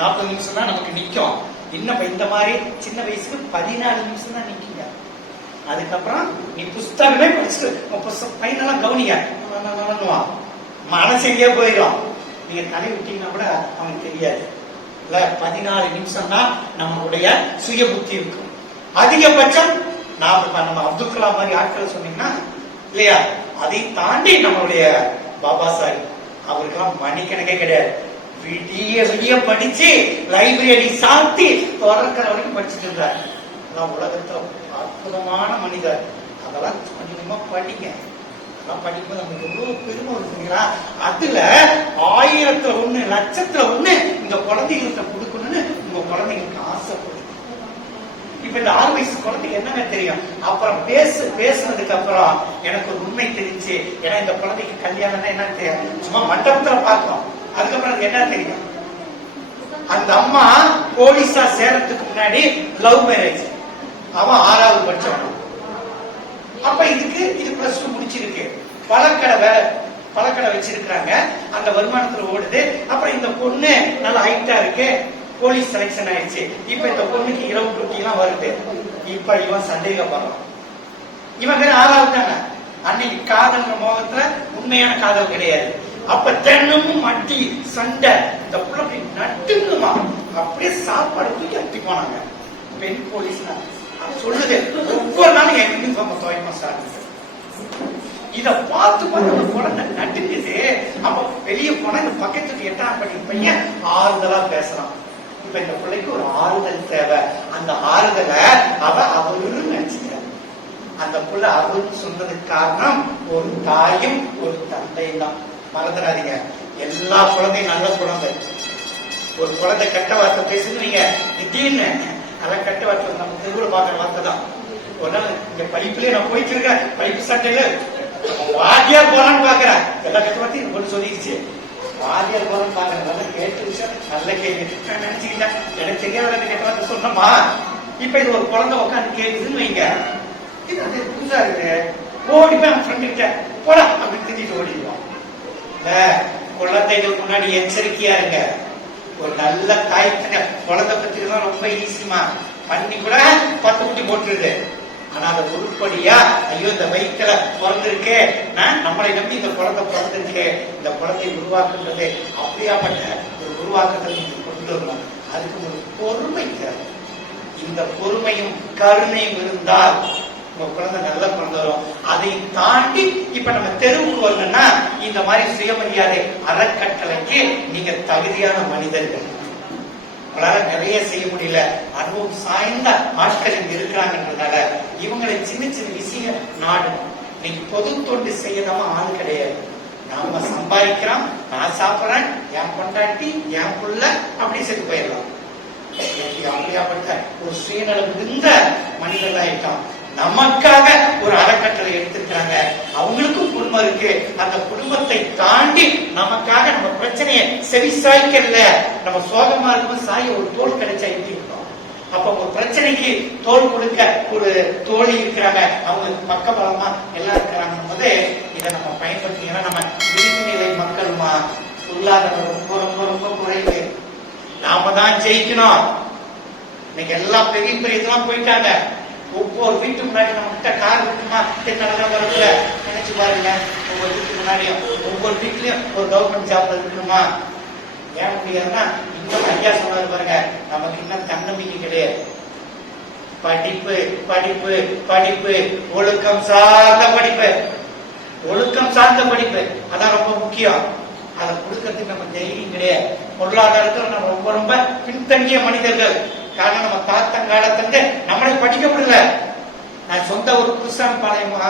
40 நிமிஷம் தான் நமக்கு நிக்கும். இன்னும் இந்த மாதிரி சின்ன வயசுக்கு 14 நிமிஷம் தான் நிக்குங்க. அதுக்கப்புறம் நீ புஸ்தகமே படிச்சுட்டு பையனெல்லாம் கவனிக்க மனசெங்கே போயிடும். நீங்க தலை விட்டீங்கன்னா கூட அவனுக்கு தெரியாது. இல்ல 14 நிமிஷம் தான் நம்மளுடைய சுய புத்தி இருக்கும். அதிகபட்சம் நம்ம அப்துல் கலாம் மாதிரி ஆட்கள் சொன்னீங்கன்னா இல்லையா, அதை தாண்டி நம்மளுடைய பாபா சாஹிப் அவருக்கெல்லாம் மணிக்கணக்கே கிடையாது. விடிய விடிய படிச்சு லைப்ரரி சாத்தி திறக்கிற வரைக்கும் படிச்சுட்டு இருந்தார். அதான் உலகத்துல அற்புதமான மனிதர். அதெல்லாம் கொஞ்சமா படிங்க. அதெல்லாம் படிக்கும்போது நமக்கு எவ்வளவு பெருமை இருக்குங்களா. அதுல 1000-1 லட்சத்துல இந்த குழந்தைகளுக்கு கொடுக்கணும்னு உங்க குழந்தைங்களுக்கு ஆசைப்படுது. இப்ப இந்த 6 வயசு குழந்தைக்கு என்னங்க தெரியும்? அப்புறம் பேசுனதுக்கு அப்புறம் எனக்கு ஒரு உண்மை தெரிஞ்சு, ஏன்னா இந்த குழந்தைக்கு கல்யாணம்னா என்ன தெரியும், சும்மா மண்டபத்துல பார்க்கணும். அதுக்கப்புறம் அது என்ன தெரியும்? அந்த அம்மா போலீஸா சேரத்துக்கு முன்னாடி லவ் மேரேஜ், அவன் 6வது படிச்சவன். அப்ப இது +2 முடிச்சிருக்கு. பழக்கடை வச்சிருக்காங்க, அந்த வருமானத்துல ஓடுது. அப்புறம் இந்த பொண்ணு நல்ல ஹைட்டா இருக்கு, போலீஸ் செலக்ஷன் ஆயிடுச்சு. இப்ப இந்த பொண்ணுக்கு இரவு குட்டி எல்லாம் வருது. இப்ப இவன் சந்தேகப்படுறான். இவன் வேற 6வது தானே. அன்னைக்கு காதல் மோகத்துல உண்மையான காதல் கிடையாது. அப்ப தினமும் மட்டி சண்டை, இந்த புள்ள நட்டுங்குமா, அப்படியே சாப்பாடு தூக்கி அட்டி போனாங்க. பெண் போலீஸ் சொல்லுது, ஒவ்வொரு நாளும் என் யூனிஃபார்ம் துவைமா சார். இத பார்த்து குழந்தை நட்டுங்குது. அப்ப வெளியே போனா இந்த பக்கத்துக்கு 8ஆம் படி பையன் ஆறுதலா பேசுறான். இப்ப இந்த பிள்ளைக்கு ஒரு ஆறுதல் தேவை. அந்த ஆறுதலை அவரு நினைச்சுக்க. அந்த புள்ள அவருன்னு சொன்னதுக்கு காரணம் ஒரு தாயும் ஒரு தந்தையும் தான். மறந்துடாதீங்க, எல்லா குழந்தையும் நல்ல குழந்தை. ஒரு குழந்தை கெட்ட வார்த்தை பேசுறீங்க, திடீர்னு அதெல்லாம் கெட்ட வார்த்தை நம்ம தெருவில் பாக்குற வார்த்தை தான். ஒரு நாள் இங்க படிப்புலயே நான் போயிட்டு இருக்கேன், படிப்பு சட்டையில வாத்தியார் போறான்னு பாக்குறேன், எல்லா கெட்ட வார்த்தையும் கொண்டு சொல்லிடுச்சு. வாத்தியார் போறான்னு பாக்குறேன், நல்லா கேட்ட விஷயம், நல்ல கேள்வி. நான் நினைச்சுக்கிட்டேன், எனக்கு தெரியாத கெட்ட வார்த்தை சொன்னமா. இப்ப இது ஒரு குழந்தை உட்காந்து கேக்குதுன்னு வைங்க, இது அது புதுசா இருக்கு. ஓடி போய் அவன் ஃப்ரெண்டு கிட்ட போடா அப்படின்னு திட்டிட்டு ஓடிடுவான். குழந்தைகள் முன்னாடி எச்சரிக்கையா இருங்க. ஒரு நல்ல தாய்த்தங்க குழந்தை பத்தி தான் ரொம்ப ஈஸிமா பண்ணி கூட 10 குட்டி போட்டுருது. ஆனா அதை உருப்படியா, ஐயோ இந்த வயிற்றுல பிறந்திருக்கு, நம்மளை நம்பி இந்த குழந்தை பிறந்திருக்கு, இந்த குழந்தையை உருவாக்குன்றது அப்படியாப்பட்ட ஒரு உருவாக்கத்தை நீங்க கொண்டு வரணும். அதுக்கு ஒரு பொறுமை தேவை. இந்த பொறுமையும் கருணையும் இருந்தால் உங்க குழந்தை நல்ல குழந்தை வரும். அதை தாண்டி இப்ப நம்ம தெருவுக்கு வரணும்னா இந்த மாதிரி சுயமரியாதை அறக்கட்டளைக்கு நீங்க தகுதியான மனிதர்கள். உங்களால நிறைய செய்ய முடியல, அனுபவம் சாய்ந்த ஆட்கள் இங்க இருக்கிறாங்கன்றதால இவங்களை சின்ன சின்ன விஷயம் நாடும். நீங்க பொது தொண்டு செய்யறவங்க ஆள் கிடையாது. நாம சம்பாதிக்கிறோம், நான் சாப்பிடறேன், என் பொண்டாட்டி என் புள்ள அப்படி செத்து போயிடலாம். அப்படியாப்பட்ட ஒரு சுயநலம் இருந்த மனிதர்களா இருக்கான். நமக்காக ஒரு அறக்கட்டளை எடுத்திருக்காங்க, அவங்களுக்கும் குடும்பம் இருக்கு. அந்த குடும்பத்தை தாண்டி நமக்காக நம்ம பிரச்சனையை செவி சாய்க்கல. நம்ம சோகமா இருக்கும் சாய ஒரு தோல் கிடைச்சா எப்படி இருக்கும்? அப்ப ஒரு பிரச்சனைக்கு தோல் கொடுக்க ஒரு தோழி இருக்கிறாங்க, அவங்க பக்கபலமா எல்லாம் இருக்கிறாங்க போது இதை நம்ம பயன்படுத்தினா நம்ம விளிம்பு நிலை மக்கள்மா பொருளாதாரம் ரொம்ப ரொம்ப ரொம்ப குறைவு. நாம தான் ஜெயிக்கணும். இன்னைக்கு எல்லாம் பெரிய பெரிய இதெல்லாம் போயிட்டாங்க. ஒவ்வொரு வீட்டுக்கு முன்னாடி நம்ம கிட்ட கார் இருக்குமா, தென்னடலாம் வரல நினைச்சு பாருங்க. ஒவ்வொரு வீட்டுக்கு முன்னாடியும் ஒவ்வொரு வீட்லயும் ஒரு கவர்மெண்ட் ஜாப்ல இருக்கணுமா? ஏன் முடியாதுன்னா இன்னும் ஐயா சொன்னாரு பாருங்க, நமக்கு இன்னும் தன்னம்பிக்கை கிடையாது. படிப்பு படிப்பு படிப்பு, ஒழுக்கம் சார்ந்த படிப்பு, ஒழுக்கம் சார்ந்த படிப்பு அதான் ரொம்ப முக்கியம். அதை கொடுக்கறதுக்கு நம்ம தைரியம் கிடையாது. பொருளாதாரத்துல நம்ம ரொம்ப ரொம்ப பின்தங்கிய மனிதர்கள். காரணம் நம்ம தாத்தங்காலத்துக்கு நம்மளே படிக்க முடியல. நான் சொந்த ஒரு புதுசான பாளையமா,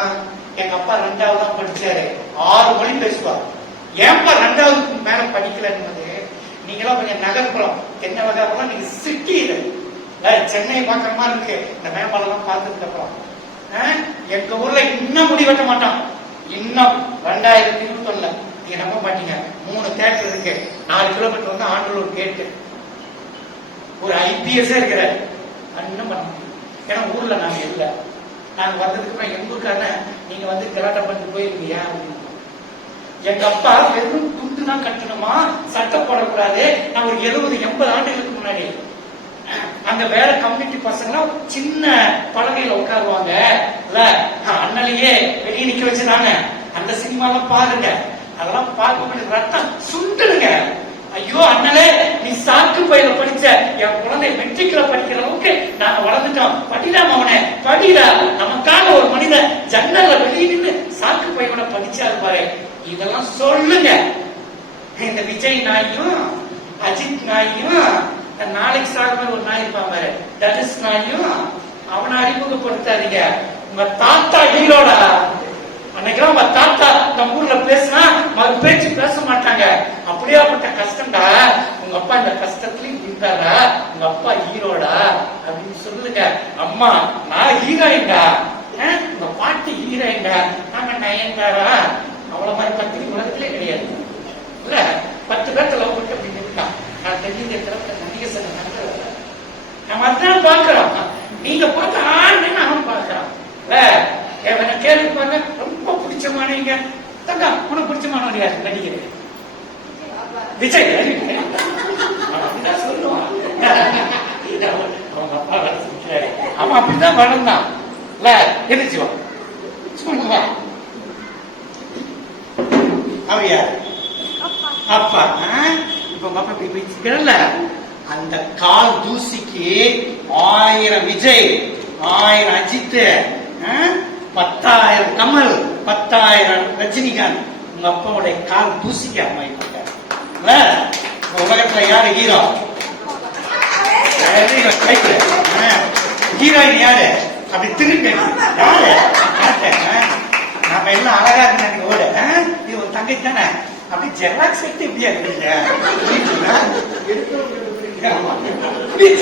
எங்க அப்பா 2வது தான் படிச்சாரு, 6 மொழி பேசுவார். ஏன்பா 2வது மேல படிக்கலன்னு, நீங்களாம் கொஞ்சம் நகர்ப்புறம், தென்னை வகைலாம் நீங்க சிட்டி இது சென்னை பாக்குற மாதிரி இருக்கு. இந்த மேம்பாலம் எல்லாம் பார்த்ததுக்கு அப்புறம் எங்க ஊர்ல இன்னும் முடிவெட்ட மாட்டான். இன்னும் 2021 நீங்க நம்ப மாட்டீங்க, 3 தேட்டர் இருக்கு, 4 கிலோமீட்டர் வந்து ஆண்டூர் கேட்டு. ஒரு IPS இருக்கிறார், ஒன்னும் பண்ண முடியும். ஏன்னா ஊர்ல நாங்க இல்ல. நாங்க வந்ததுக்கு அப்புறம் எங்க ஊருக்கான நீங்க வந்து கலாட்டம் பண்ணிட்டு போயிருக்கீங்க அப்படின்னு. எங்க அப்பா வெறும் துண்டு தான் கட்டணுமா, சட்டை போடக்கூடாது. நான் ஒரு 70-80 ஆண்டுகளுக்கு முன்னாடி அங்க வேற கம்யூனிட்டி பசங்க சின்ன பலகையில உட்காருவாங்க, அண்ணலையே வெளியே நிக்க வச்சிருந்தாங்க. அந்த சினிமாலாம் பாருங்க, அதெல்லாம் பார்க்க ரத்தம் சுண்டுடுங்க. ஐயோ அண்ணலே, நீ சாக்கு பையில படிச்ச, என் குழந்தை மெட்ரிக்ல படிக்கிற அளவுக்கு நாங்க வளர்ந்துட்டோம், படிடாம அவனை படிடா. நமக்காக ஒரு மனிதன் ஜன்னல்ல வெளியே நின்று சாக்கு பையோட படிச்சாரு பாரு. இதெல்லாம் சொல்லுங்க. இந்த விஜய் நாயும் அஜித் நாயும், நாளைக்கு சாகுமே ஒரு நாய் இருப்பான் பாரு, தனுஷ் நாயும், அவனை அறிமுகப்படுத்தாதீங்க. உங்க தாத்தா ஹீரோடா. அன்னைக்கெல்லாம் உங்க தாத்தா நம்ம ஊர்ல பேசினா மறு பேச்சு பேச மாட்டாங்க. அப்படியாப்பட்ட கஷ்டம்டா. உங்க அப்பா இந்த கஷ்டத்துலயும் இருந்தாரா, உங்க அப்பா ஹீரோடா அப்படின்னு சொல்லுங்க. அம்மா நான் ஹீரோயின்டா, உங்க பாட்டி ஹீரோயின்டா, நாங்க நயன்தாரா. அவ்வளவு மாதிரி பத்திரிகை உலகத்திலே கிடையாது. இல்ல 10 பேர்த்த லவ் பண்ணி அப்படின்னு இருக்கான். நான் தென்னிந்திய நடிகை சங்க நண்பர், நம்ம அதான் பாக்குறோம். நீங்க பார்த்து ஆன்னு அவன் பாக்குறான். இல்ல கேள்வி பாருங்க, ரொம்ப பிடிச்சமானீங்க தங்க, உனக்கு பிடிச்சமானவன் யாரு நடிகர்? விஜய். சொல்லுவான் அவங்க அப்பா வளர்ச்சி, அவன் அப்படிதான் வளர்ந்தான். இல்ல எதிர்ச்சுவான் சொல்லுவா. அவன் யாரு? அப்பா. இப்ப உங்க அப்பா இப்படி வச்சுக்கல, அந்த கால் தூசிக்கு 1000 விஜய், 1000 அஜித், 10,000 கமல், 10,000 ரஜினிகாந்த் உங்க அப்பாவுடைய கால் தூசிக்கு அம்மாயிட்டாங்க. உலகத்துல யாரு ஹீரோ? ஹீரோயின் யாரு? அப்படி திருப்பி யாரு? நாம எல்லாம் அழகா இருந்தாங்க. ஓட இது ஒரு தங்கை தானே, அப்படி ஜெராக்ஸ் எடுத்து எப்படியா இருக்கீங்க?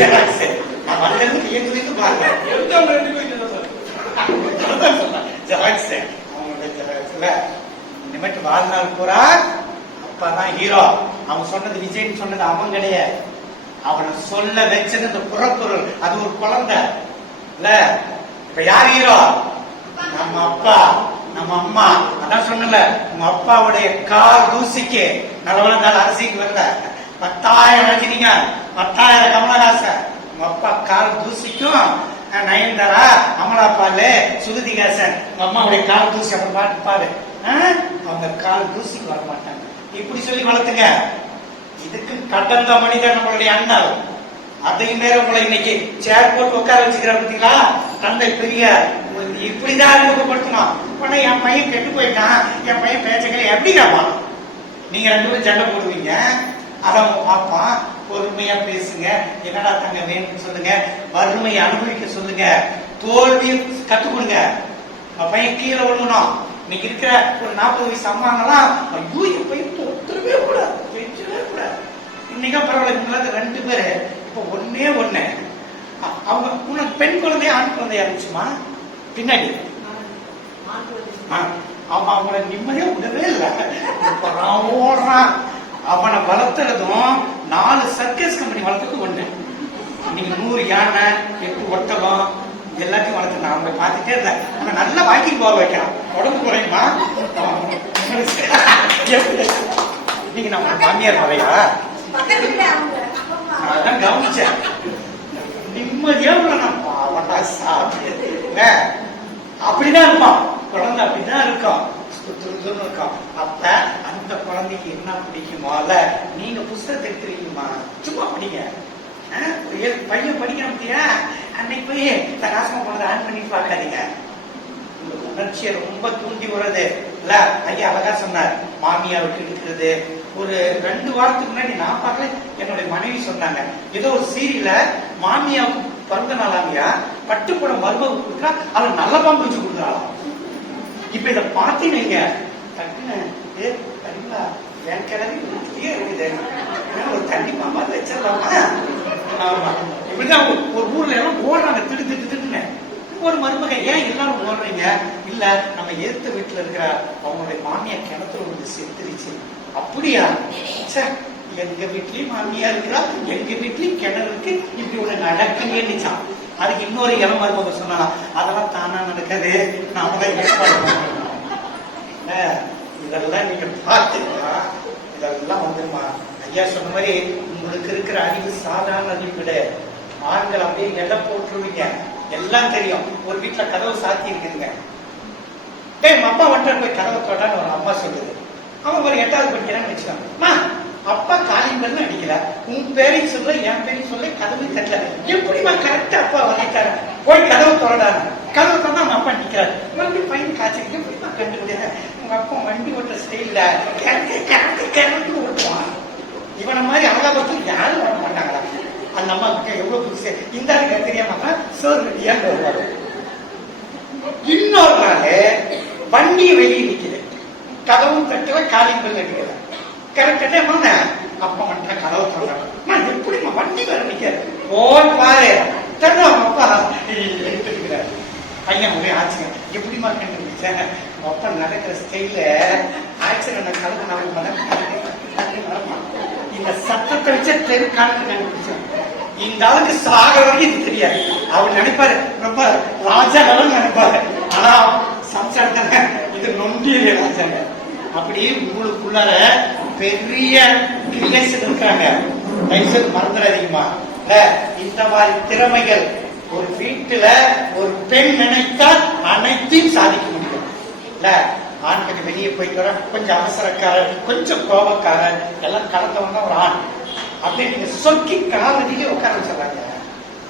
ஜெராக்ஸ் இயங்குது பாருங்க. இனிமேட்டு வாழ்நாள் பூரா அப்பதான் ஹீரோ. அவன் சொன்னது விஜய்னு சொன்னது அவன் கிடையாது. அவனை சொல்ல வச்சது இந்த புறப்பொருள், அது ஒரு குழந்தை இல்ல. இப்ப யார் ஹீரோ? நம்ம அப்பா, நம்ம அம்மா. அதான் சொன்னல, உங்க அப்பாவுடைய கால் தூசிக்கு நல்லவன கால அரசிக்கு வரல, 10,000 ரஜினிகாந்த், 10,000 கமலஹாசன். உங்க அப்பா கால் தூசிக்கும் நயன்தாரா, அமலா பாலு, சுருதிகாசன், உங்க அம்மாவுடைய கால் தூசி அப்புறம் பாட்டு பாரு. அவங்க கால் தூசிக்கு வர மாட்டாங்க. இப்படி சொல்லி வளர்த்துங்க. இதுக்கு கடந்த மனிதர் நம்மளுடைய அண்ணல். அதையும் நேரம் உங்களை இன்னைக்கு சேர் போட்டு உட்கார வச்சுக்கிறார் பார்த்தீங்களா, தந்தை பெரியார். இப்படிதான் அறிமுகப்படுத்தணும். உடனே என் பையன் கெட்டு போயிட்டான், என் பையன் பேச்சக்கல எப்படி கேட்பான்? நீங்க 2 பேரும் சண்டை போடுவீங்க, அதை பார்ப்பான். பொறுமையா பேசுங்க. என்னடா தங்க வேணும்னு சொல்லுங்க, வறுமையை அனுபவிக்க சொல்லுங்க, தோல்வியை கத்துக் கொடுங்க. பையன் கீழே விழுங்கணும். இன்னைக்கு இருக்கிற ஒரு 40 வயசு அம்மாங்கெல்லாம் ஐயோ என் பையன் ஒத்துறவே கூடாது, பேச்சவே கூடாது. இன்னைக்கு பரவாயில்ல 2 பேரு, இப்ப ஒன்னே ஒண்ணு. அவங்க உனக்கு பெண் குழந்தைய ஆண் குழந்தைய இருந்துச்சுமா பின்னாடி அவன் அவங்கள நிம்மதியா விடவே இல்லை. ஓடுறான். அவனை வளர்த்துறதும் 4 சர்க்கஸ் கம்பெனி வளர்த்துறது ஒண்ணு. நீங்க 100 யானை, 8 ஒட்டகம் எல்லாத்தையும் வளர்த்துறான். அவங்க பார்த்துட்டே இருந்தா அவன் நல்லா வாக்கிங் போக வைக்கிறான். உடம்பு குறையுமா? நீங்க நம்ம மாமியார் முறையா? நான் கவனிச்சேன். நிம்மதியா அப்படிதான் இருப்பான் குழந்தை, அப்படிதான் இருக்கும். அப்ப அந்த குழந்தைக்கு என்ன பிடிக்குமோ அல்ல, நீங்க புஸ்தகத்தை எடுத்து வைக்குமா, சும்மா படிங்க. பையன் படிக்கிற பத்தியா, அன்னைக்கு போய் தகாசமா போனதை ஆன் பண்ணி பார்க்காதீங்க. உங்களுக்கு உணர்ச்சியை ரொம்ப தூண்டி வர்றது இல்ல. ஐயா அழகா சொன்னார், மாமியாருக்கு இருக்கிறது. ஒரு 2 வாரத்துக்கு முன்னாடி நான் பார்க்கல, என்னுடைய மனைவி சொன்னாங்க, ஏதோ ஒரு சீரியல மாமியாவுக்கு பிறந்த நாளாமியா பட்டுப்படம் மருமகு கொடுக்குறா, அவன் நல்ல பாம்பு வச்சு கொடுக்குறாளாம். இப்ப இத பாத்தீங்க, என் கிளம்பி இருக்குது, ஒரு தண்ணி பாம்பா வச்சிடலாமா? ஆமா, இப்படிதான் ஒரு ஊர்ல எல்லாம் ஓடுறாங்க, திட்டுன்னு. ஒரு மருமக, ஏன் எல்லாரும் ஓடுறீங்க? இல்ல நம்ம ஏத்த வீட்டுல இருக்கிற அவங்களுடைய மாமியா கிணத்துல வந்து செத்துருச்சு. அப்படியா? எங்க வீட்லயும் மாமியா இருக்கிறா, எங்க வீட்லயும் கிணறு இருக்கு, இப்படி ஒண்ணு நடக்குன்னு. அதுக்கு இன்னொரு இளம் மருமக சொன்னா, அதெல்லாம் தானா நடக்காது, நாம தான் ஏற்பாடு பண்ணணும். இதெல்லாம் நீங்க பார்த்துக்கா, இதெல்லாம் வந்துருமா? ஐயா சொன்ன மாதிரி உங்களுக்கு இருக்கிற அறிவு சாதாரண அறிவு கிடையாது. ஆண்கள் அப்படியே எடை போட்டுருவீங்க, எல்லாம் தெரியும். ஒரு வீட்டுல கதவு சாத்தி இருக்குதுங்க, அப்பா வந்துட்டு போய் கதவை தொட்டான்னு ஒரு அம்மா சொல்லுது. அவன் ஒரு 8வது படிக்கிறான்னு வச்சுக்காமா, அப்பா காலிங் பெல் அடிக்கல, உன் பேரையும் சொல்ல என் பேரையும் சொல்ல, கதவு தட்டல, எப்படிமா கரெக்டா அப்பா வந்துட்டாரு, போய் கதவு திறடாரு. கதவு திறந்தா அவங்க அப்பா நிக்கிறாரு. மறுபடியும் பையன் காய்ச்சி எப்படிமா கண்டுபிடிக்க, உங்க அப்பா வண்டி ஓட்டுற ஸ்டைல்ல கரண்ட் ஓட்டுவான். இவனை மாதிரி அழகாபத்துக்கு யாரும் ஓட மாட்டாங்களா? அந்த அம்மா எவ்வளவு புதுசு இந்த ஆளுக்கு தெரியாம சோறு ரெடியான்னு வருவாரு. இன்னொரு நாள் வண்டி வெளியே நிக்குது, கதவும் தட்டல, காலிங் பெல் அடிக்கல. கரெக்டா அப்பா மட்டும் கதவை சொல்றாங்க, எப்படிமா வண்டி வேற நிக்காரு, போய் பாரு தண்ணி. அவங்க அப்பா எடுத்துக்கிறாரு. பையன் ஒரே ஆச்சரியம், எப்படிமா கண்டுபிடிச்சேன், அப்பா நடக்கிற ஸ்டைல ஆக்சிடென்ட் கலந்து நடக்கும், இந்த சத்தத்தை வச்ச தெரு காலத்து கண்டுபிடிச்சேன். இந்த ஆளுக்கு சாக வரைக்கும் இது தெரியாது. அவர் நினைப்பாரு ரொம்ப ராஜா நினைப்பாரு, ஆனா சம்சாரத்தாங்க இது நொண்டிய ராஜாங்க. அப்படி உங்களுக்குள்ளார பெரிய கிரியேஷன் இருக்காங்க, தயவுசெய்து மறந்துடாதீங்கம்மா. இந்த மாதிரி திறமைகள் ஒரு வீட்டுல ஒரு பெண் நினைத்தால் அனைத்தையும் சாதிக்க முடியும். இல்ல ஆண் கொஞ்சம் வெளியே போயிட்டு வர, கொஞ்சம் அவசரக்காரர், கொஞ்சம் கோபக்காரர், எல்லாம் கலந்தவங்க ஒரு ஆண். அப்படியே நீங்க சொக்கி காலடியிலே உட்கார வச்சிடறாங்க.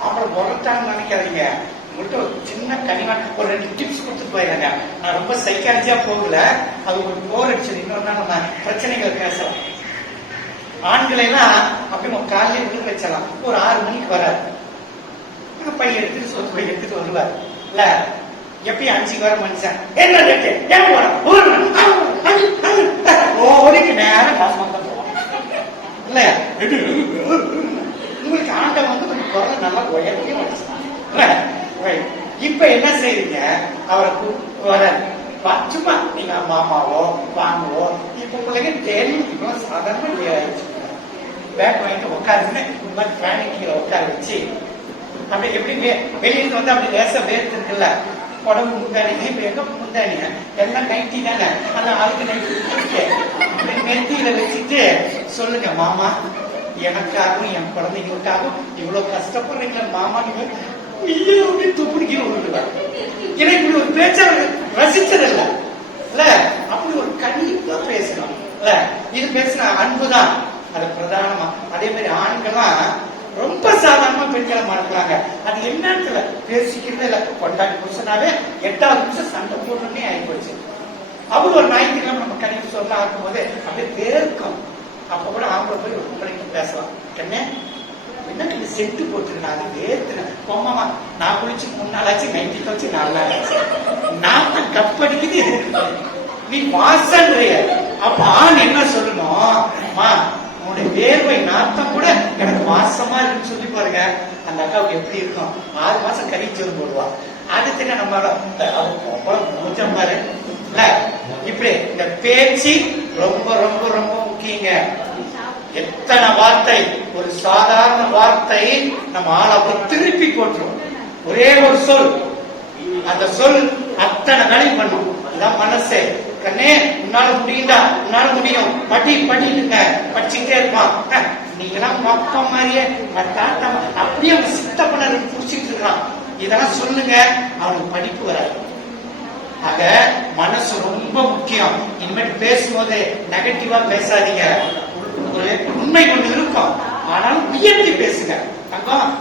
அப்புறம் உரட்டான்னு நினைக்காதீங்க. உங்கள்கிட்ட ஒரு சின்ன கனிமா ஒரு 2 டிப்ஸ் கொடுத்துட்டு போயிடுறாங்க. நான் ரொம்ப சைக்காலஜியா போகல, அது ஒரு போர் அடிச்சது. இன்னொரு நாள் நம்ம பிரச்சனைகள் பேசலாம். ஆண்களை எல்லாம் அப்படி நம்ம காலையிலே விட்டு வச்சலாம். ஒரு 6 மணிக்கு வராது, பையன் எடுத்துட்டு சொத்து போய் எடுத்துட்டு வருவார். இல்ல எப்பயும் 5 வர மனுஷன் என்ன ரேட்டு ஏன் ஓடிக்கு நேரம் காசு தான் போவான். இல்லையா உங்களுக்கு ஆண்டம் வந்து கொஞ்சம் குரல் நல்லா உயர்த்திய மனுஷன். இப்ப என்ன செய்றீங்க, அவரை வர சும்மா நீங்க மாமாவோ வாங்குவோ, இப்ப உங்களுக்கு டெய்லி சாதாரண பேக் வாங்கிட்டு உட்காருன்னு இந்த மாதிரி ஃபேன் கீழே உட்கார வச்சு அப்படி எப்படி வெளியில வந்து அப்படி லேசா வேர்த்து இருக்குல்ல, உடம்பு முந்தானி, இப்ப எங்க முந்தானி எல்லாம் நைட்டி தானே, ஆனா அதுக்கு நைட்டி நெத்தியில வச்சுட்டு சொல்லுங்க, மாமா எனக்காகவும் என் குழந்தைங்களுக்காகவும் இவ்வளவு கஷ்டப்படுறீங்களா மாமா, நீங்க துப்பிடிக்கணும் விடுவார். ஏன்னா இப்படி ஒரு பேச்ச ரசிச்சதில்ல இல்ல, அப்படி ஒரு கண்டிப்பா பேசணும் இல்ல. இது பேசின அன்புதான் அது பிரதானமா. அதே மாதிரி ஆண்கள்லாம் ரொம்ப சாதாரணமா பெண்களை மறக்கிறாங்க. அது என்னன்னு பேசிக்கிறதே இல்ல. கொண்டாடி புருஷனாவே 8வது நிமிஷம் சண்டை போடுறே ஆகி போச்சு. அவரு ஒரு ஞாயிற்றுக்கிழமை நம்ம கணிப்பு சொல்ல ஆக்கும் போது அப்படியே பேருக்கும். அப்ப கூட ஆம்பளை போய் ஒரு பொம்பளைக்கு பேசலாம், என்ன என்ன செட்டு போட்டுருக்கா, அது வேர்த்துனேன் பொம்மாமா, நான் குளிச்சு 3 நாள் ஆச்சு, நைட்டி வச்சு 4 நாள் ஆச்சு, நான் கப்படிக்குது நீ வாசன்றிய. அப்ப ஆண் என்ன சொல்லணும், உன்னுடைய வேர்வை நாத்தம் கூட எனக்கு வாசமா இருக்குன்னு சொல்லி பாருங்க. அந்த அக்காவுக்கு எப்படி இருக்கும், 6 மாசம் கறிச்சோறு போடுவா. அடுத்து நம்ம மூச்சம் பாரு இல்ல. இப்படி இந்த பேச்சு ரொம்ப ரொம்ப ரொம்ப முக்கியங்க. எத்தனை வார்த்தை, ஒரு சாதாரண வார்த்தை நம்ம ஆளை திருப்பி போட்டுரும். ஒரே ஒரு சொல், அந்த சொல் அத்தனை வேலை பண்ணும். இதான் மனசே. கண்ணே உன்னால முடியுண்டா, உன்னால முடியும், படி படிங்க, படிச்சுட்டே இருப்பான். நீங்களாம் அப்பா மாதிரியே தாத்தா அப்படியே அவன் சித்த பண்ண புடிச்சிட்டு இருக்கான். இதெல்லாம் சொல்லுங்க, அவனுக்கு படிப்பு வராது. ஆக மனசு ரொம்ப முக்கியம். இனிமேல் பேசும்போது நெகட்டிவா பேசாதீங்க. ஒரு உண்மை கொண்டு இருக்கும், ஆனாலும் உயர்த்தி பேசுங்க.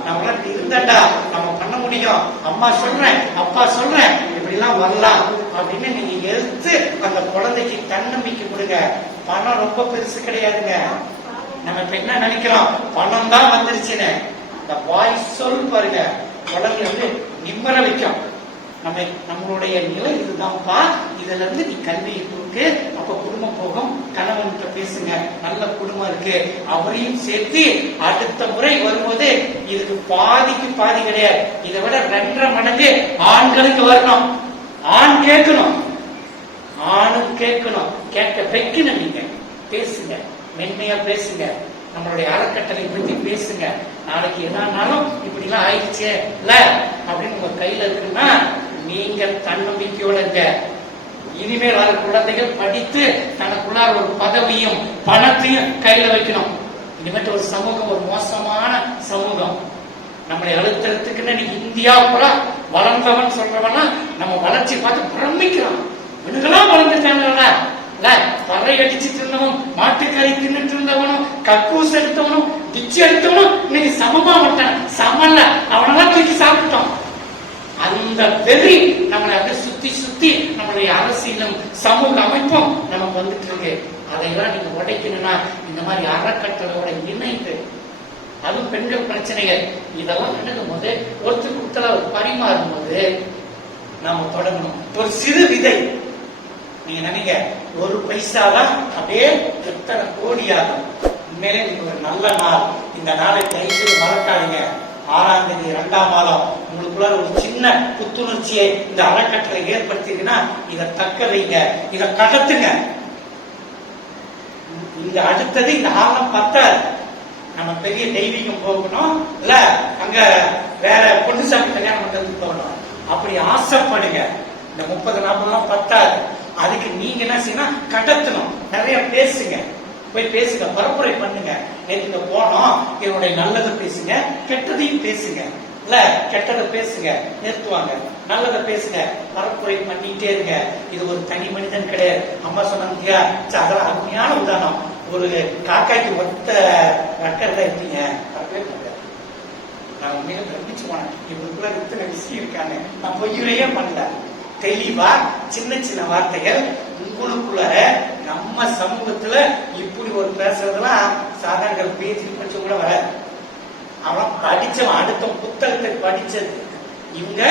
நம்மள இருந்தாண்டா நம்ம பண்ண முடியும், அம்மா சொல்றேன் அப்பா சொல்றேன் இப்படி எல்லாம் வரலாம் அப்படின்னு நீங்க எடுத்து அந்த குழந்தைக்கு தன்னம்பிக்கை கொடுங்க. பணம் ரொம்ப பெருசு கிடையாதுங்க. நம்ம இப்ப என்ன நினைக்கிறோம், பணம் தான் வந்துருச்சுன்னு. இந்த வாய்ஸ் சொல் பாருங்க, குழந்தை வந்து நிம்மர வைக்கும். நம்மளுடைய நிலை இதுதான்ப்பா, இதுல இருந்து நீ கல்வி இருக்கு, அப்ப குடும்பம் போகும். கணவன்கிட்ட பேசுங்க, நல்ல குடும்பம் இருக்கு, அவரையும் சேர்த்து அடுத்த முறை வரும்போது இதுக்கு பாதிக்கு பாதி கிடையாது, இதை விட 2.5 மடங்கு ஆண்களுக்கு வரணும். ஆண் கேட்கணும், ஆணும் கேட்கணும், கேட்க வைக்கணும். நீங்க பேசுங்க, மென்மையா பேசுங்க, நம்மளுடைய அறக்கட்டளை பத்தி பேசுங்க. நாளைக்கு என்னாலும் இப்படி எல்லாம் ஆயிடுச்சு இல்ல அப்படின்னு உங்க கையில இருக்குன்னா நீங்க தன்னம்பிக்கையோட இருக்க. இனிமேல் வர குழந்தைகள் படித்து தனக்குள்ளார ஒரு பதவியும் பணத்தையும் கையில வைக்கணும். இனிமேட்டு ஒரு சமூகம் ஒரு மோசமான சமூகம். நம்மளை அழுத்தறதுக்குன்னு நீங்க இந்தியா பூரா வளர்ந்தவன் சொல்றவனா நம்ம வளர்ச்சி பார்த்து பிரமிக்கிறோம். இவனுங்கெல்லாம் வளர்ந்துட்டாங்க. பறை அடிச்சுட்டு இருந்தவன், மாட்டுக்கறி தின்னுட்டு இருந்தவனும், கக்கூஸ் எடுத்தவனும், பிச்சு எடுத்தவனும் இன்னைக்கு சமமா மாட்டான். சமல்ல, அவனெல்லாம் தூக்கி சாப்பிட்டோம். அந்த வெறி நம்மளை அப்படியே சுத்தி சுத்தி நம்மளுடைய அரசியலும் சமூக அமைப்பும் நமக்கு வந்துட்டு இருக்கு. அதையெல்லாம் நீங்க உடைக்கணும்னா இந்த மாதிரி அறக்கட்டளோட இணைந்து, அதுவும் பெண்கள் பிரச்சனைகள் இதெல்லாம் நடக்கும் போது ஒருத்தருக்கு ஒருத்தர் பரிமாறும் போது நாம தொடங்கணும். ஒரு சிறு விதை நீங்க நினைங்க, ஒரு பைசாதான் அப்படியே எத்தனை கோடியாகும். உண்மையிலே நீங்க ஒரு நல்ல நாள், இந்த நாளை கைது மறக்காதீங்க. 6ஆம் தேதி 2ஆம் மாதம் உங்களுக்குள்ள ஒரு சின்ன புத்துணர்ச்சியை இந்த அறக்கட்டளை ஏற்படுத்திங்கன்னா இதை தக்க வைங்க, இதை கடத்துங்க. இந்த அடுத்தது இந்த ஆழம் பத்தாது. நம்ம பெரிய தெய்வீகம் போகணும், இல்ல அங்க வேற பொண்ணுசாமி கல்யாணம் பண்றதுக்கு போகணும், அப்படி ஆசைப்படுங்க. இந்த 30-40 பத்தாது. அதுக்கு நீங்க என்ன செய்யணும், கடத்தணும். நிறைய பேசுங்க, போய் பேசுங்க, பரப்புரை பண்ணுங்க. நேற்று போனோம், என்னுடைய நல்லதை பேசுங்க, கெட்டதையும் பேசுங்க. இல்ல கெட்டதை பேசுங்க, நிறுத்துவாங்க. நல்லதை பேசுங்க, பரப்புரை பண்ணிட்டே இருங்க. இது ஒரு தனி மனிதன் கிடையாது. அம்மா சொன்னாங்க, அதெல்லாம் அருமையான உதாரணம். ஒரு காக்காய்க்கு ஒத்த ரக்கர் தான் இருப்பீங்க. நான் உண்மையில பிரமிச்சு போனேன், இவருக்குள்ள இத்தனை விஷயம் இருக்காங்க. நான் பொய்யுறையே பண்ணல. தெளிவா சின்ன சின்ன வார்த்தைகள் உங்களுக்குள்ள. நம்ம சமூகத்துல இப்படி ஒரு பேசுறதுலாம் சாதாரண பேச்சு படிச்சு கூட வராது. அவன் படிச்சவன், அடுத்த புத்தகத்தை படிச்சது. இவங்க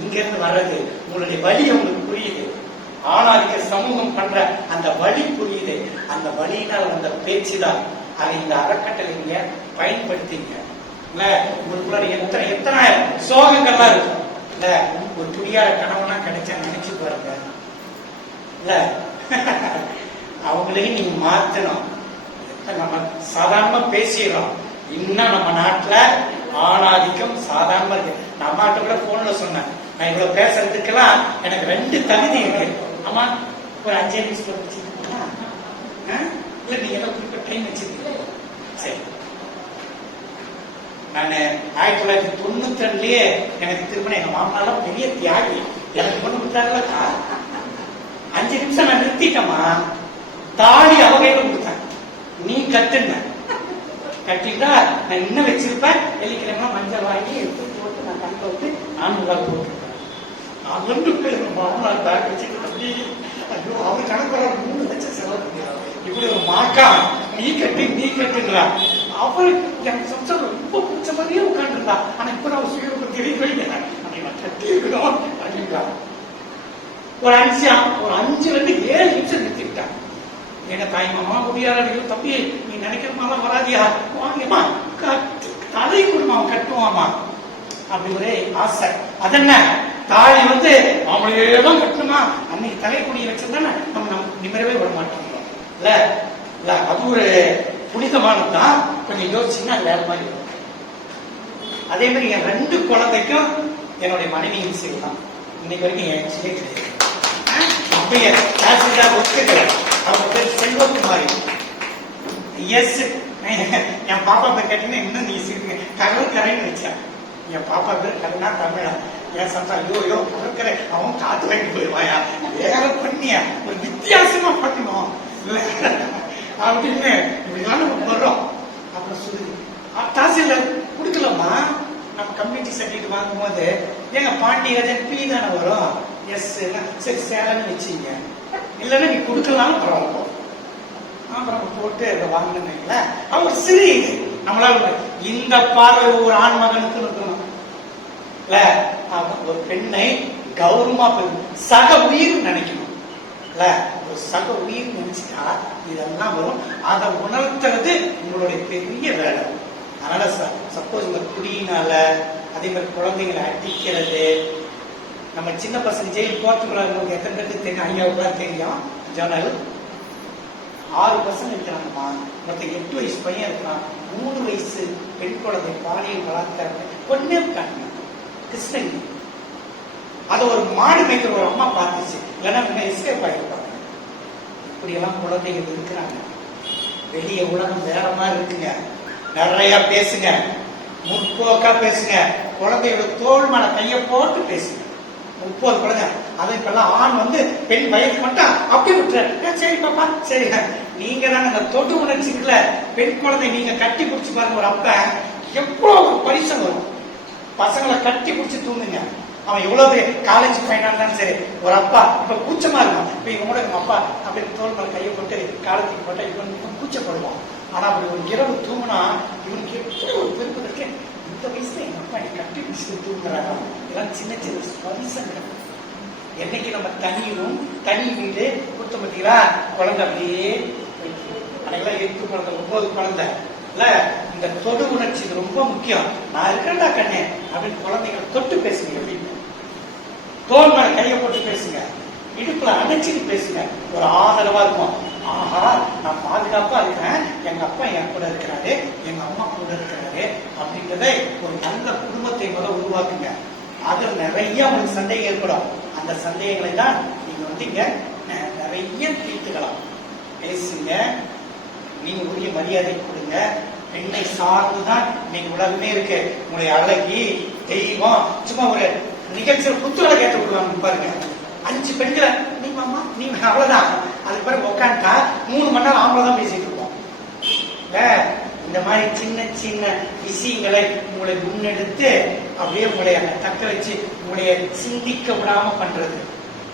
இங்க இருந்து வர்றது, உங்களுடைய வழி அவங்களுக்கு புரியுது. ஆணாதிக்க சமூகம் பண்ற அந்த வழி புரியுது. அந்த வழியினால் வந்த பேச்சுதான். அதை இந்த அறக்கட்டளை நீங்க பயன்படுத்திங்க. இல்ல உங்களுக்குள்ள எத்தனை சோகங்கள்லாம் இருக்கும். இல்ல ஒரு துணியார கணவனா கிடைச்சா நினைச்சு பாருங்க. இல்ல அவங்களையும் நீங்க மாத்தணும். நம்ம சாதாரணமா பேசிடுறோம். இன்னும் நம்ம நாட்டுல ஆணாதிக்கம் சாதாரணமா இருக்கு. நம்ம நாட்டை கூட போன்ல சொன்னேன், நான் இவ்வளவு பேசுறதுக்கெல்லாம் எனக்கு 2 தகுதி இருக்கு. ஆமா, ஒரு 5 நிமிஷம் வச்சுக்கீங்களா? இல்ல நீங்க ஏதோ குறிப்பிட்ட டைம் வச்சிருக்கீங்க. சரி, நான் 1992லயே எனக்கு திருமணம். எங்க மாமனாலாம் பெரிய தியாகி, எனக்கு பொண்ணு கொடுத்தாங்களா 5 நிமிஷம் நான் நிறுத்திட்டேமா. தாடி அவகையில கொடுத்தேன், நீ கட்டுன கட்டிட்டா நான் இன்னும் வச்சிருப்பேன். வெள்ளிக்கிழமை மஞ்சள் வாங்கி எடுத்து போட்டு நான் கண்ட விட்டு நானும் போட்டுருப்பேன். நான் 2 பேர் மாமனார் பேக் வச்சுட்டு, ஐயோ அவர் கணக்கு 3 லட்சம் செலவு பண்ணிடுறான். இப்படி ஒரு மாக்கா, நீ கட்டுன்றா. அவருக்கு எனக்கு சம்சாரம் ரொம்ப பிடிச்ச மாதிரியே உட்காந்துருந்தா. ஆனா இப்ப நான் சுய தெரிவிக்கிறேன், கட்டி இருக்கணும் அப்படின்றா. ஒரு 5-7 நிமிஷம் நிறுத்திக்கிட்டான். எங்க தாய் மாமா முடியாத தம்பி, நீ நினைக்கிற மாதிரிலாம் வராதியா, வாங்கம்மா தலை கொடுமா கட்டுவாமா அப்படி ஒரே ஆசை. அதென்ன தாலி அவங்களையேதான் கட்டணுமா? அன்னைக்கு தலைக்குடியை வச்சிருந்தா நம்ம நிமிரவே விட மாட்டோம். இல்ல இல்ல அது ஒரு புனிதமானதுதான். கொஞ்சம் யோசிச்சுன்னா வேற மாதிரி இருக்கும். அதே மாதிரி என் 2 குழந்தைக்கும் என்னுடைய மனைவியும் செய்யலாம். இன்னைக்கு வரைக்கும் என் செய்ய கிடையாது. அப்பய தாசில்தார் ஒத்துக்கிறேன். அவங்க பேர் செல்வகுமாரி. எஸ், என் பாப்பா பேர் கேட்டீங்கன்னா இன்னும் நீ சிரிங்க. கடற்கரைன்னு வச்சேன். என் பாப்பா பேர் கருணா தமிழா. என் சந்தா ஐயோ கடற்கரை, அவன் காத்து வாங்கிட்டு போயிடுவாயா, வேற பண்ணியா ஒரு வித்தியாசமா பண்ணணும் அப்படின்னு இப்படிலாம் நம்ம வர்றோம். அப்புறம் சொல்லுது, தாசில்தார் கொடுக்கலாமா? நம்ம கம்யூனிட்டி சர்டிபிகேட் வாங்கும் போது எங்க பாண்டியராஜன் பி தானே வரும். எஸ், சரி சேலன்னு வச்சுங்க, இல்லைன்னா நீ கொடுக்கலாம் பரவாயில்ல. அப்புறம் போட்டு அதை வாங்கினீங்களா, அவங்க சிறு நம்மளால இந்த பார்வை ஒரு ஆண் மகனுக்கு இருக்கணும். இல்ல ஒரு பெண்ணை கௌரவமா சக உயிர் நினைக்கணும். இல்ல ஒரு சக உயிர் நினைச்சுட்டா இதெல்லாம் வரும். அதை உணர்த்துறது உங்களுடைய பெரிய வேலை. அதனால சப்போஸ் இந்த குடியினால அதே மாதிரி குழந்தைங்களை அடிக்கிறது, நம்ம சின்ன பசங்க ஜெயில் போறதுக்குள்ள எத்தனை பேருக்கு தெரியும், ஐயாவுக்குலாம் தெரியும். ஜனல் 6 பசங்க இருக்கிறாங்கம்மா, மொத்தம் 8 வயசு பையன் இருக்கிறான், 3 வயசு பெண் குழந்தை பாலியல் பலாத்காரம் பொண்ணே இருக்காங்க கிருஷ்ணகிரி. அதை ஒரு மாடு மேய்க்கிற ஒரு அம்மா பார்த்துச்சு, இல்லைன்னா எஸ்கேப் ஆகிருப்பாங்க. இப்படியெல்லாம் குழந்தைகள் இருக்கிறாங்க. வெளிய உலகம் வேற மாதிரி இருக்குங்க. நிறைய பேசுங்க, முற்போக்கா பேசுங்க, குழந்தையோட தோல் மேல கைய போட்டு பேசுங்க. 30 குழந்தை. அது இப்பெல்லாம் ஆண் வந்து பெண் வயதுக்கு மட்டும் அப்படி விட்டுற. சரி பாப்பா சரி. நீங்க தானே அந்த தொடு உணர்ச்சிக்குள்ள பெண் குழந்தை நீங்க கட்டி பிடிச்சு பாருங்க. ஒரு அப்ப எவ்வளவு ஒரு பரிசம் வரும். பசங்களை கட்டி பிடிச்சி தூங்குங்க. அவன் எவ்வளவு காலேஜ் பையனா இருந்தாலும் சரி, ஒரு அப்பா இப்ப கூச்சமா இருக்கும். இப்ப இவங்க கூட அப்பா அப்படின்னு தோல் மேல கையை போட்டு காலத்துக்கு போட்டா இவன் கூச்சப்படுவான். ஆனா அப்படி ஒரு இரவு தூங்கினா இவனுக்கு எப்படி ஒரு பெருப்பு இருக்கு. இந்த வயசுல எங்க அப்பா என்னை கட்டி பிடிச்சிட்டு தூங்குறாங்க. இதெல்லாம் சின்ன சின்ன ஸ்பரிசங்கள். என்னைக்கு நம்ம தனியும் தனி வீடு கொடுத்த பார்த்தீங்களா, குழந்தை அப்படியே அன்னைக்கெல்லாம் 8 குழந்தை 9 குழந்தை இல்ல. இந்த தொடு உணர்ச்சி இது ரொம்ப முக்கியம். நான் இருக்கேன்டா கண்ணே அப்படின்னு குழந்தைகளை தொட்டு பேசுங்க. அப்படின்னு தோல் மேல கையை போட்டு பேசுங்க. இடுப்புல அணைச்சிட்டு பேசுங்க. ஒரு ஆதரவா இருக்கும். ஆஹா நான் பாதுகாப்பா இருக்கிறேன், எங்க அப்பா என் கூட இருக்கிறாரு, எங்க அம்மா கூட இருக்கிறாரு அப்படின்றத ஒரு நல்ல குடும்பத்தை முதல்ல உருவாக்குங்க. அதுல நிறைய உங்களுக்கு சந்தேகம் ஏற்படும். அந்த சந்தேகங்களை தான் நீங்க வந்து இங்க நிறைய தீர்த்துக்கலாம். பேசுங்க. நீங்க உரிய மரியாதை கொடுங்க. பெண்ணை சார்ந்துதான் நீங்க உலகமே இருக்கு. உங்களுடைய அழகி தெய்வம் சும்மா ஒரு நிகழ்ச்சியில் புத்துவலை கேட்டு விடுவாங்க பாருங்க. 5 பெண்களை நீ மாமா நீ அவ்வளவுதான். அதுக்கு பிறகு உட்காந்துட்டா 3 மணி நேரம் ஆம்பளை தான் பேசிட்டு இருப்போம். இந்த மாதிரி சின்ன சின்ன விஷயங்களை உங்களை முன்னெடுத்து அப்படியே உங்களை தக்க வச்சு உங்களைய சிந்திக்க விடாம பண்றது.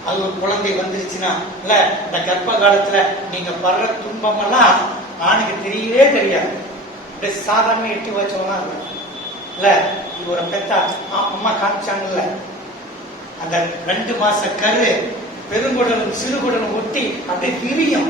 அது ஒரு குழந்தை வந்துருச்சுன்னா இல்ல, இந்த கர்ப்ப காலத்துல நீங்க படுற துன்பம் எல்லாம் ஆணுக்கு தெரியவே தெரியாது. சாதாரண 8 வச்சவெல்லாம் இருக்கும் இல்ல. இவரை பெத்தா அம்மா காமிச்சாங்கல்ல, அந்த 2 மாச கரு பெருங்குடலும் சிறுகுடலும் ஒட்டி அப்படியே விரியும்.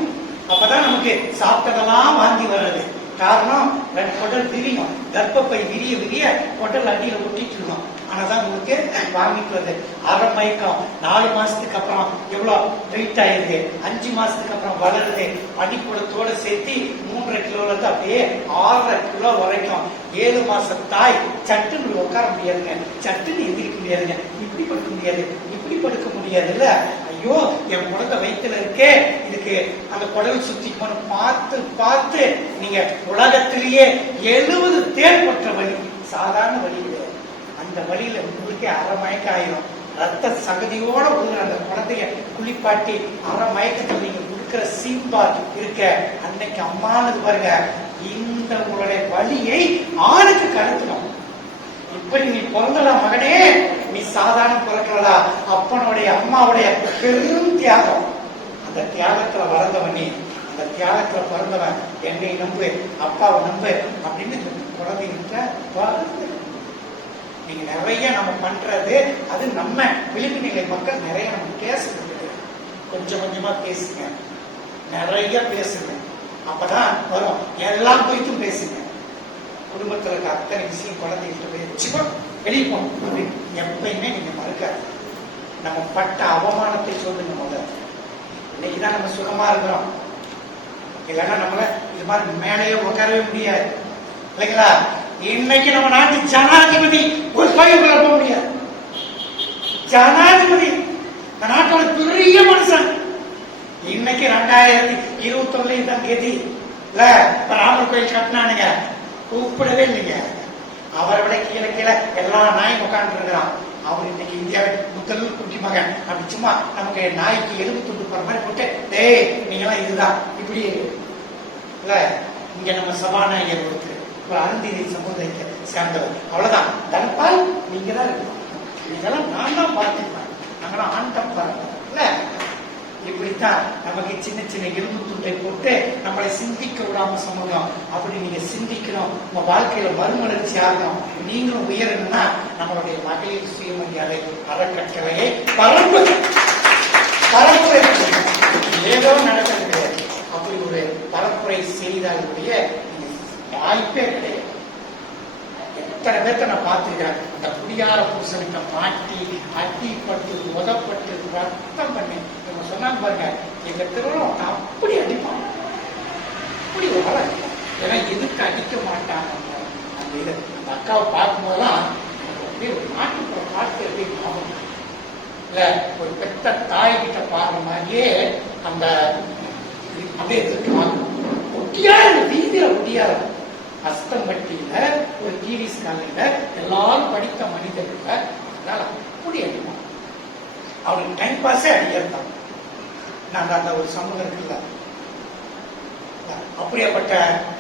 அப்பதான் நமக்கு சாப்பிட்டதெல்லாம் வாங்கி வர்றது. காரணம் 2 குடல் விரியும். கர்ப்பப்பை விரிய விரிய குடல் அடியில ஒட்டிட்டு இருக்கோம். ஆனாதான் உங்களுக்கு வாங்கிட்டு வருது. அரை மயக்கம் 4 மாசத்துக்கு அப்புறம் எவ்வளவு வெயிட் ஆயிருது. 5 மாசத்துக்கு அப்புறம் வளருது. அடிக்கூடத்தோட சேர்த்து 3.5 கிலோல இருந்து அப்படியே 6.5 கிலோ வரைக்கும். 7 மாச தாய் சட்டுன்னு உட்கார முடியாதுங்க, சட்டுன்னு எந்திரிக்க முடியாதுங்க, இப்படி படுக்க முடியாது, இப்படி படுக்க முடியாது இல்ல. ஐயோ என் குழந்தை வயிற்றுல இருக்கே, இதுக்கு அந்த குடல் சுத்திக்கும்னு பார்த்து பார்த்து நீங்க உலகத்திலேயே 70 தேர் பற்ற வழி, சாதாரண வழி கிடையாது. அந்த வழியில உங்களுக்கே அரை மயக்கம் ஆயிரும். ரத்த சகதியோட உள்ள அந்த குழந்தைய குளிப்பாட்டி அரை மயக்கத்தில் நீங்க கொடுக்கிற சீம்பால் இருக்க அன்னைக்கு அம்மானது பாருங்க. இந்த உங்களுடைய வழியை ஆணுக்கு கடத்தணும். இப்படி நீ பிறந்தடா மகனே, நீ சாதாரண பிறக்கிறடா. அப்பனுடைய அம்மாவுடைய பெரும் தியாகம். அந்த தியாகத்துல வளர்ந்தவன் நீ, அந்த தியாகத்துல பிறந்தவன். என்னை நம்பு, அப்பாவை நம்பு அப்படின்னு குழந்தைகிட்ட வளர்ந்து நீங்க நிறைய நம்ம பண்றது. அது நம்ம விளிம்பு நிலை மக்கள் நிறைய நம்ம பேசுறது. கொஞ்சம் கொஞ்சமா பேசுங்க, நிறைய பேசுங்க. அப்பதான் வரும். எல்லாம் குறித்தும் பேசுங்க. குடும்பத்துல இருக்க அத்தனை விஷயம் குழந்தைகிட்ட போய் வெளியே போகணும் அப்படின்னு எப்பயுமே நீங்க மறுக்காது. நம்ம பட்ட அவமானத்தை சொல்லுங்க முதல்ல. இன்னைக்குதான் நம்ம சுகமா இருக்கிறோம். இல்லைன்னா நம்மள இது மாதிரி மேலேயே உட்காரவே முடியாது இல்லைங்களா. இன்னைக்கு நம்ம நாட்டு ஜனாதிபதி ஒரு கோயிலுக்குள்ள போக முடியாது. ஜனாதிபதி இந்த நாட்டோட பெரிய மனுஷன். இன்னைக்கு 2021 தான் கதி இல்ல. ராமர் கோயில் கட்டினானுங்க, கூப்பிடவே இல்லைங்க. அவரை விட கீழே கீழே எல்லா நாயும் உட்காந்து இருக்கிறான். அவர் இன்னைக்கு இந்தியாவில் முதல் குட்டி மகன். அப்படி சும்மா நமக்கு நாய்க்கு எலும்பு துண்டு போற மாதிரி போட்டு டேய் நீங்க எல்லாம் இதுதான் இப்படி இல்ல. இங்க நம்ம சபாநாயகர் ஒருத்தர் ஒரு அருந்தினை சமுதாயத்தை சேர்ந்தவர். அவ்வளவுதான். தனப்பால் நீங்க தான் இருக்கணும். இதெல்லாம் நான் தான் பார்த்துப்பேன். நாங்களாம் ஆண்டம் பாருங்க இல்ல. இப்படித்தான் நமக்கு சின்ன சின்ன எலும்பு துண்டை போட்டு நம்மளை சிந்திக்க விடாம சமூகம். அப்படி நீங்க சிந்திக்கணும். உங்க வாழ்க்கையில மறுமலர்ச்சி ஆகணும். நீங்களும் உயரணும்னா நம்மளுடைய மகளிர் சுயமரியாதை அறக்கட்டளையை பரப்புரை ஏதோ நடக்கிறது. அப்படி ஒரு பரப்புரை செய்தாலுடைய வாய்ப்பே கிடையாது. எத்தனை பேர்த்த நான் பார்த்திருக்கிறேன். அந்த குடியார புருஷனுக்கு மாட்டி அடிப்பட்டு உதப்பட்டு ரத்தம் பண்ணி இவங்க சொன்னாங்க பாருங்க. எங்க திருவிழம் அப்படி அடிப்பாங்க, அப்படி ஒரு ஏன்னா எதுக்கு அடிக்க மாட்டாங்க. அந்த இது அந்த அக்காவை பார்க்கும்போதெல்லாம் அப்படியே ஒரு நாட்டுப்புற பாட்டு எப்படி ஞாபகம் இல்ல. ஒரு பெத்த தாய் கிட்ட பாடுற மாதிரியே அந்த அப்படியே இருக்குவாங்க. ஒட்டியார வீதியில ஒட்டியார அஸ்தம்பட்டியில ஒரு டிவி ஸ்காலில எல்லாரும் படித்த மனிதர்கள் அதனால அப்படி அடிப்பாங்க. அவனுக்கு டைம் பாஸே அடிக்கிறது தான். நாங்க அந்த ஒரு சமூகம் இருக்குல்ல, அப்படியாப்பட்ட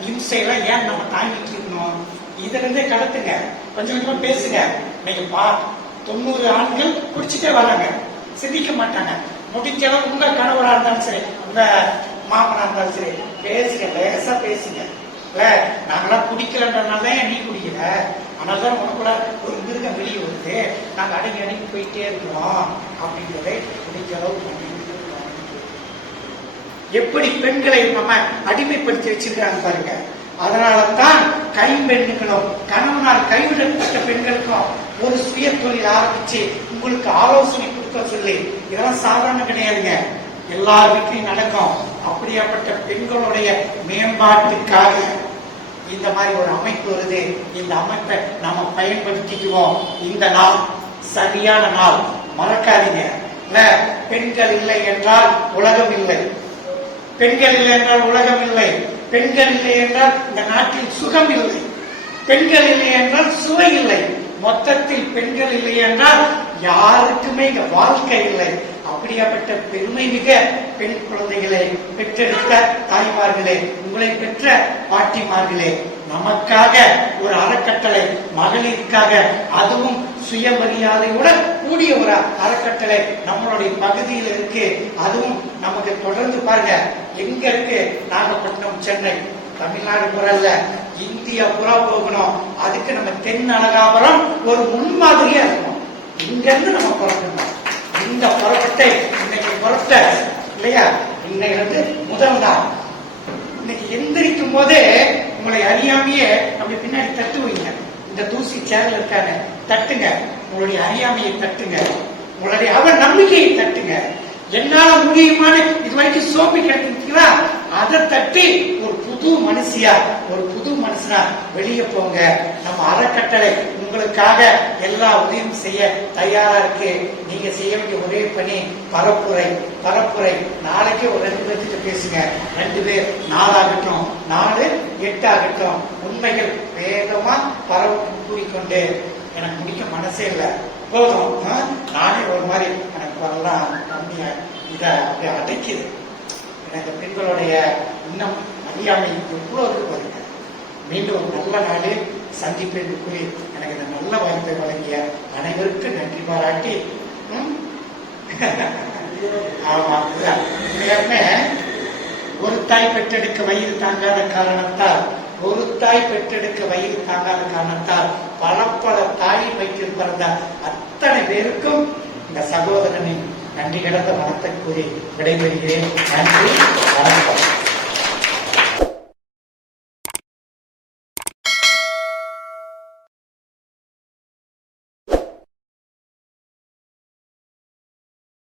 இம்சையெல்லாம் ஏன் நம்ம தாங்கிட்டு இருக்கணும்? இதுல இருந்தே கடத்துங்க, கொஞ்சம் கொஞ்சமா பேசுங்க. நீங்க 90 ஆண்கள் குடிச்சிட்டே வராங்க, சிந்திக்க மாட்டாங்க. முடிஞ்ச அளவு உங்க கணவரா இருந்தாலும் சரி, உங்க மாமனா இருந்தாலும் சரி, பேசுங்க, லேசா பேசுங்க. இல்ல நாங்களாம் குடிக்கலன்றதுனால நீ குடிக்கல, அதனாலதான் உனக்குள்ள ஒரு மிருகம் வெளியே வருது, நாங்க அடங்கி அடங்கி போயிட்டே இருக்கிறோம் அப்படின்றதை முடிஞ்ச அளவு பண்ணி. எப்படி பெண்களை நம்ம அடிமைப்படுத்தி வச்சிருக்காங்க பாருங்க. அதனாலதான் கைம்பெண்களும் கணவனால் கைவிடப்பட்ட பெண்களுக்கும் ஒரு சுய தொழில் ஆரம்பிச்சு உங்களுக்கு ஆலோசனை கொடுக்க சொல்லி, இதெல்லாம் சாதாரண கிடையாதுங்க, எல்லார் வீட்லையும் நடக்கும். அப்படியாப்பட்ட பெண்களுடைய மேம்பாட்டுக்காக இந்த மாதிரி ஒரு அமைப்பு வருது. இந்த அமைப்பை நாம பயன்படுத்திக்குவோம். இந்த நாள் சரியான நாள், மறக்காதீங்க. பெண்கள் இல்லை என்றால் உலகம் இல்லை, பெண்கள் இல்லை என்றால் உலகம் இல்லை, பெண்கள் இல்லை என்றால் இந்த நாட்டில் சுகம் இல்லை, பெண்கள் இல்லை என்றால் சுவை இல்லை, மொத்தத்தில் பெண்கள் இல்லை என்றால் யாருக்குமே இங்க வாழ்க்கை இல்லை. அப்படியாப்பட்ட பெருமை மிக பெண் குழந்தைகளை பெற்றெடுத்த தாய்மார்களே, உங்களை பெற்ற பாட்டிமார்களே, நமக்காக ஒரு அறக்கட்டளை மகளிருக்காக, அதுவும் சுயமரியாதையுடன் கூடிய ஒரு அறக்கட்டளை நம்மளுடைய பகுதியில் இருக்கு. அதுவும் நமக்கு தொடர்ந்து பாருங்க, எங்க இருக்கு? நாகப்பட்டினம், சென்னை, தமிழ்நாடு புறல்ல, இந்தியா புறா போகணும். அதுக்கு நம்ம தென் அழகாபுரம் ஒரு முன்மாதிரியா இருக்கணும். இங்க இருந்து நம்ம புறப்படணும். இந்த புறப்பட்டை இன்னைக்கு புறப்பட்ட இல்லையா, இன்னைக்கு முதல் தான். இன்னைக்கு எந்திரிக்கும் போதே உங்களை அறியாமையே அப்படி பின்னாடி தட்டு வைங்க. இந்த தூசி சேர்ல இருக்காங்க, தட்டுங்க, உங்களுடைய அறியாமையை தட்டுங்க, உங்களுடைய அவன் நம்பிக்கையை தட்டுங்க. என்னால முடியுமான்னு இது வரைக்கும் சோப்பி கிடைக்கிறீங்களா, அதை தட்டி ஒரு புது மனுஷியா, ஒரு புது மனுஷனா வெளியே போங்க. நம்ம அறக்கட்டளை உங்களுக்காக எல்லா உதவியும் செய்ய தயாரா இருக்கு. நீங்க செய்ய வேண்டிய ஒரே பணி பரப்புரை. பரப்புரை நாளைக்கு ஒரு 2 பேர்கிட்ட பேசுங்க. 2 பேர், 4 ஆகட்டும், 4, 8 ஆகட்டும். உண்மைகள் வேகமா கூறிக்கொண்டு எனக்கு முடிக்க மனசே இல்லை, போதும், நானே ஒரு மாதிரி எனக்கு வரலாம் கம்மியா, இதை அப்படியே அடைக்குது. எனக்கு பெண்களுடைய இன்னும் அறியாமை எவ்வளவு இருக்கு பாருங்க. மீண்டும் ஒரு நல்ல நாடு சந்திப்பேன் கூறி எனக்கு இந்த நல்ல வாய்ப்பை வழங்கிய அனைவருக்கும் நன்றி பாராட்டி, ஆமா, ஒரு தாய் பெற்றெடுக்க வயிறு தாங்காத காரணத்தால், ஒரு தாய் பெற்றெடுக்க வயிறு தாங்காத காரணத்தால் பல தாய் வயிற்றில் பிறந்த அத்தனை பேருக்கும் இந்த சகோதரனின் நன்றி கிடந்த மனத்தை கூறி விடைபெறுகிறேன். நன்றி, வணக்கம்.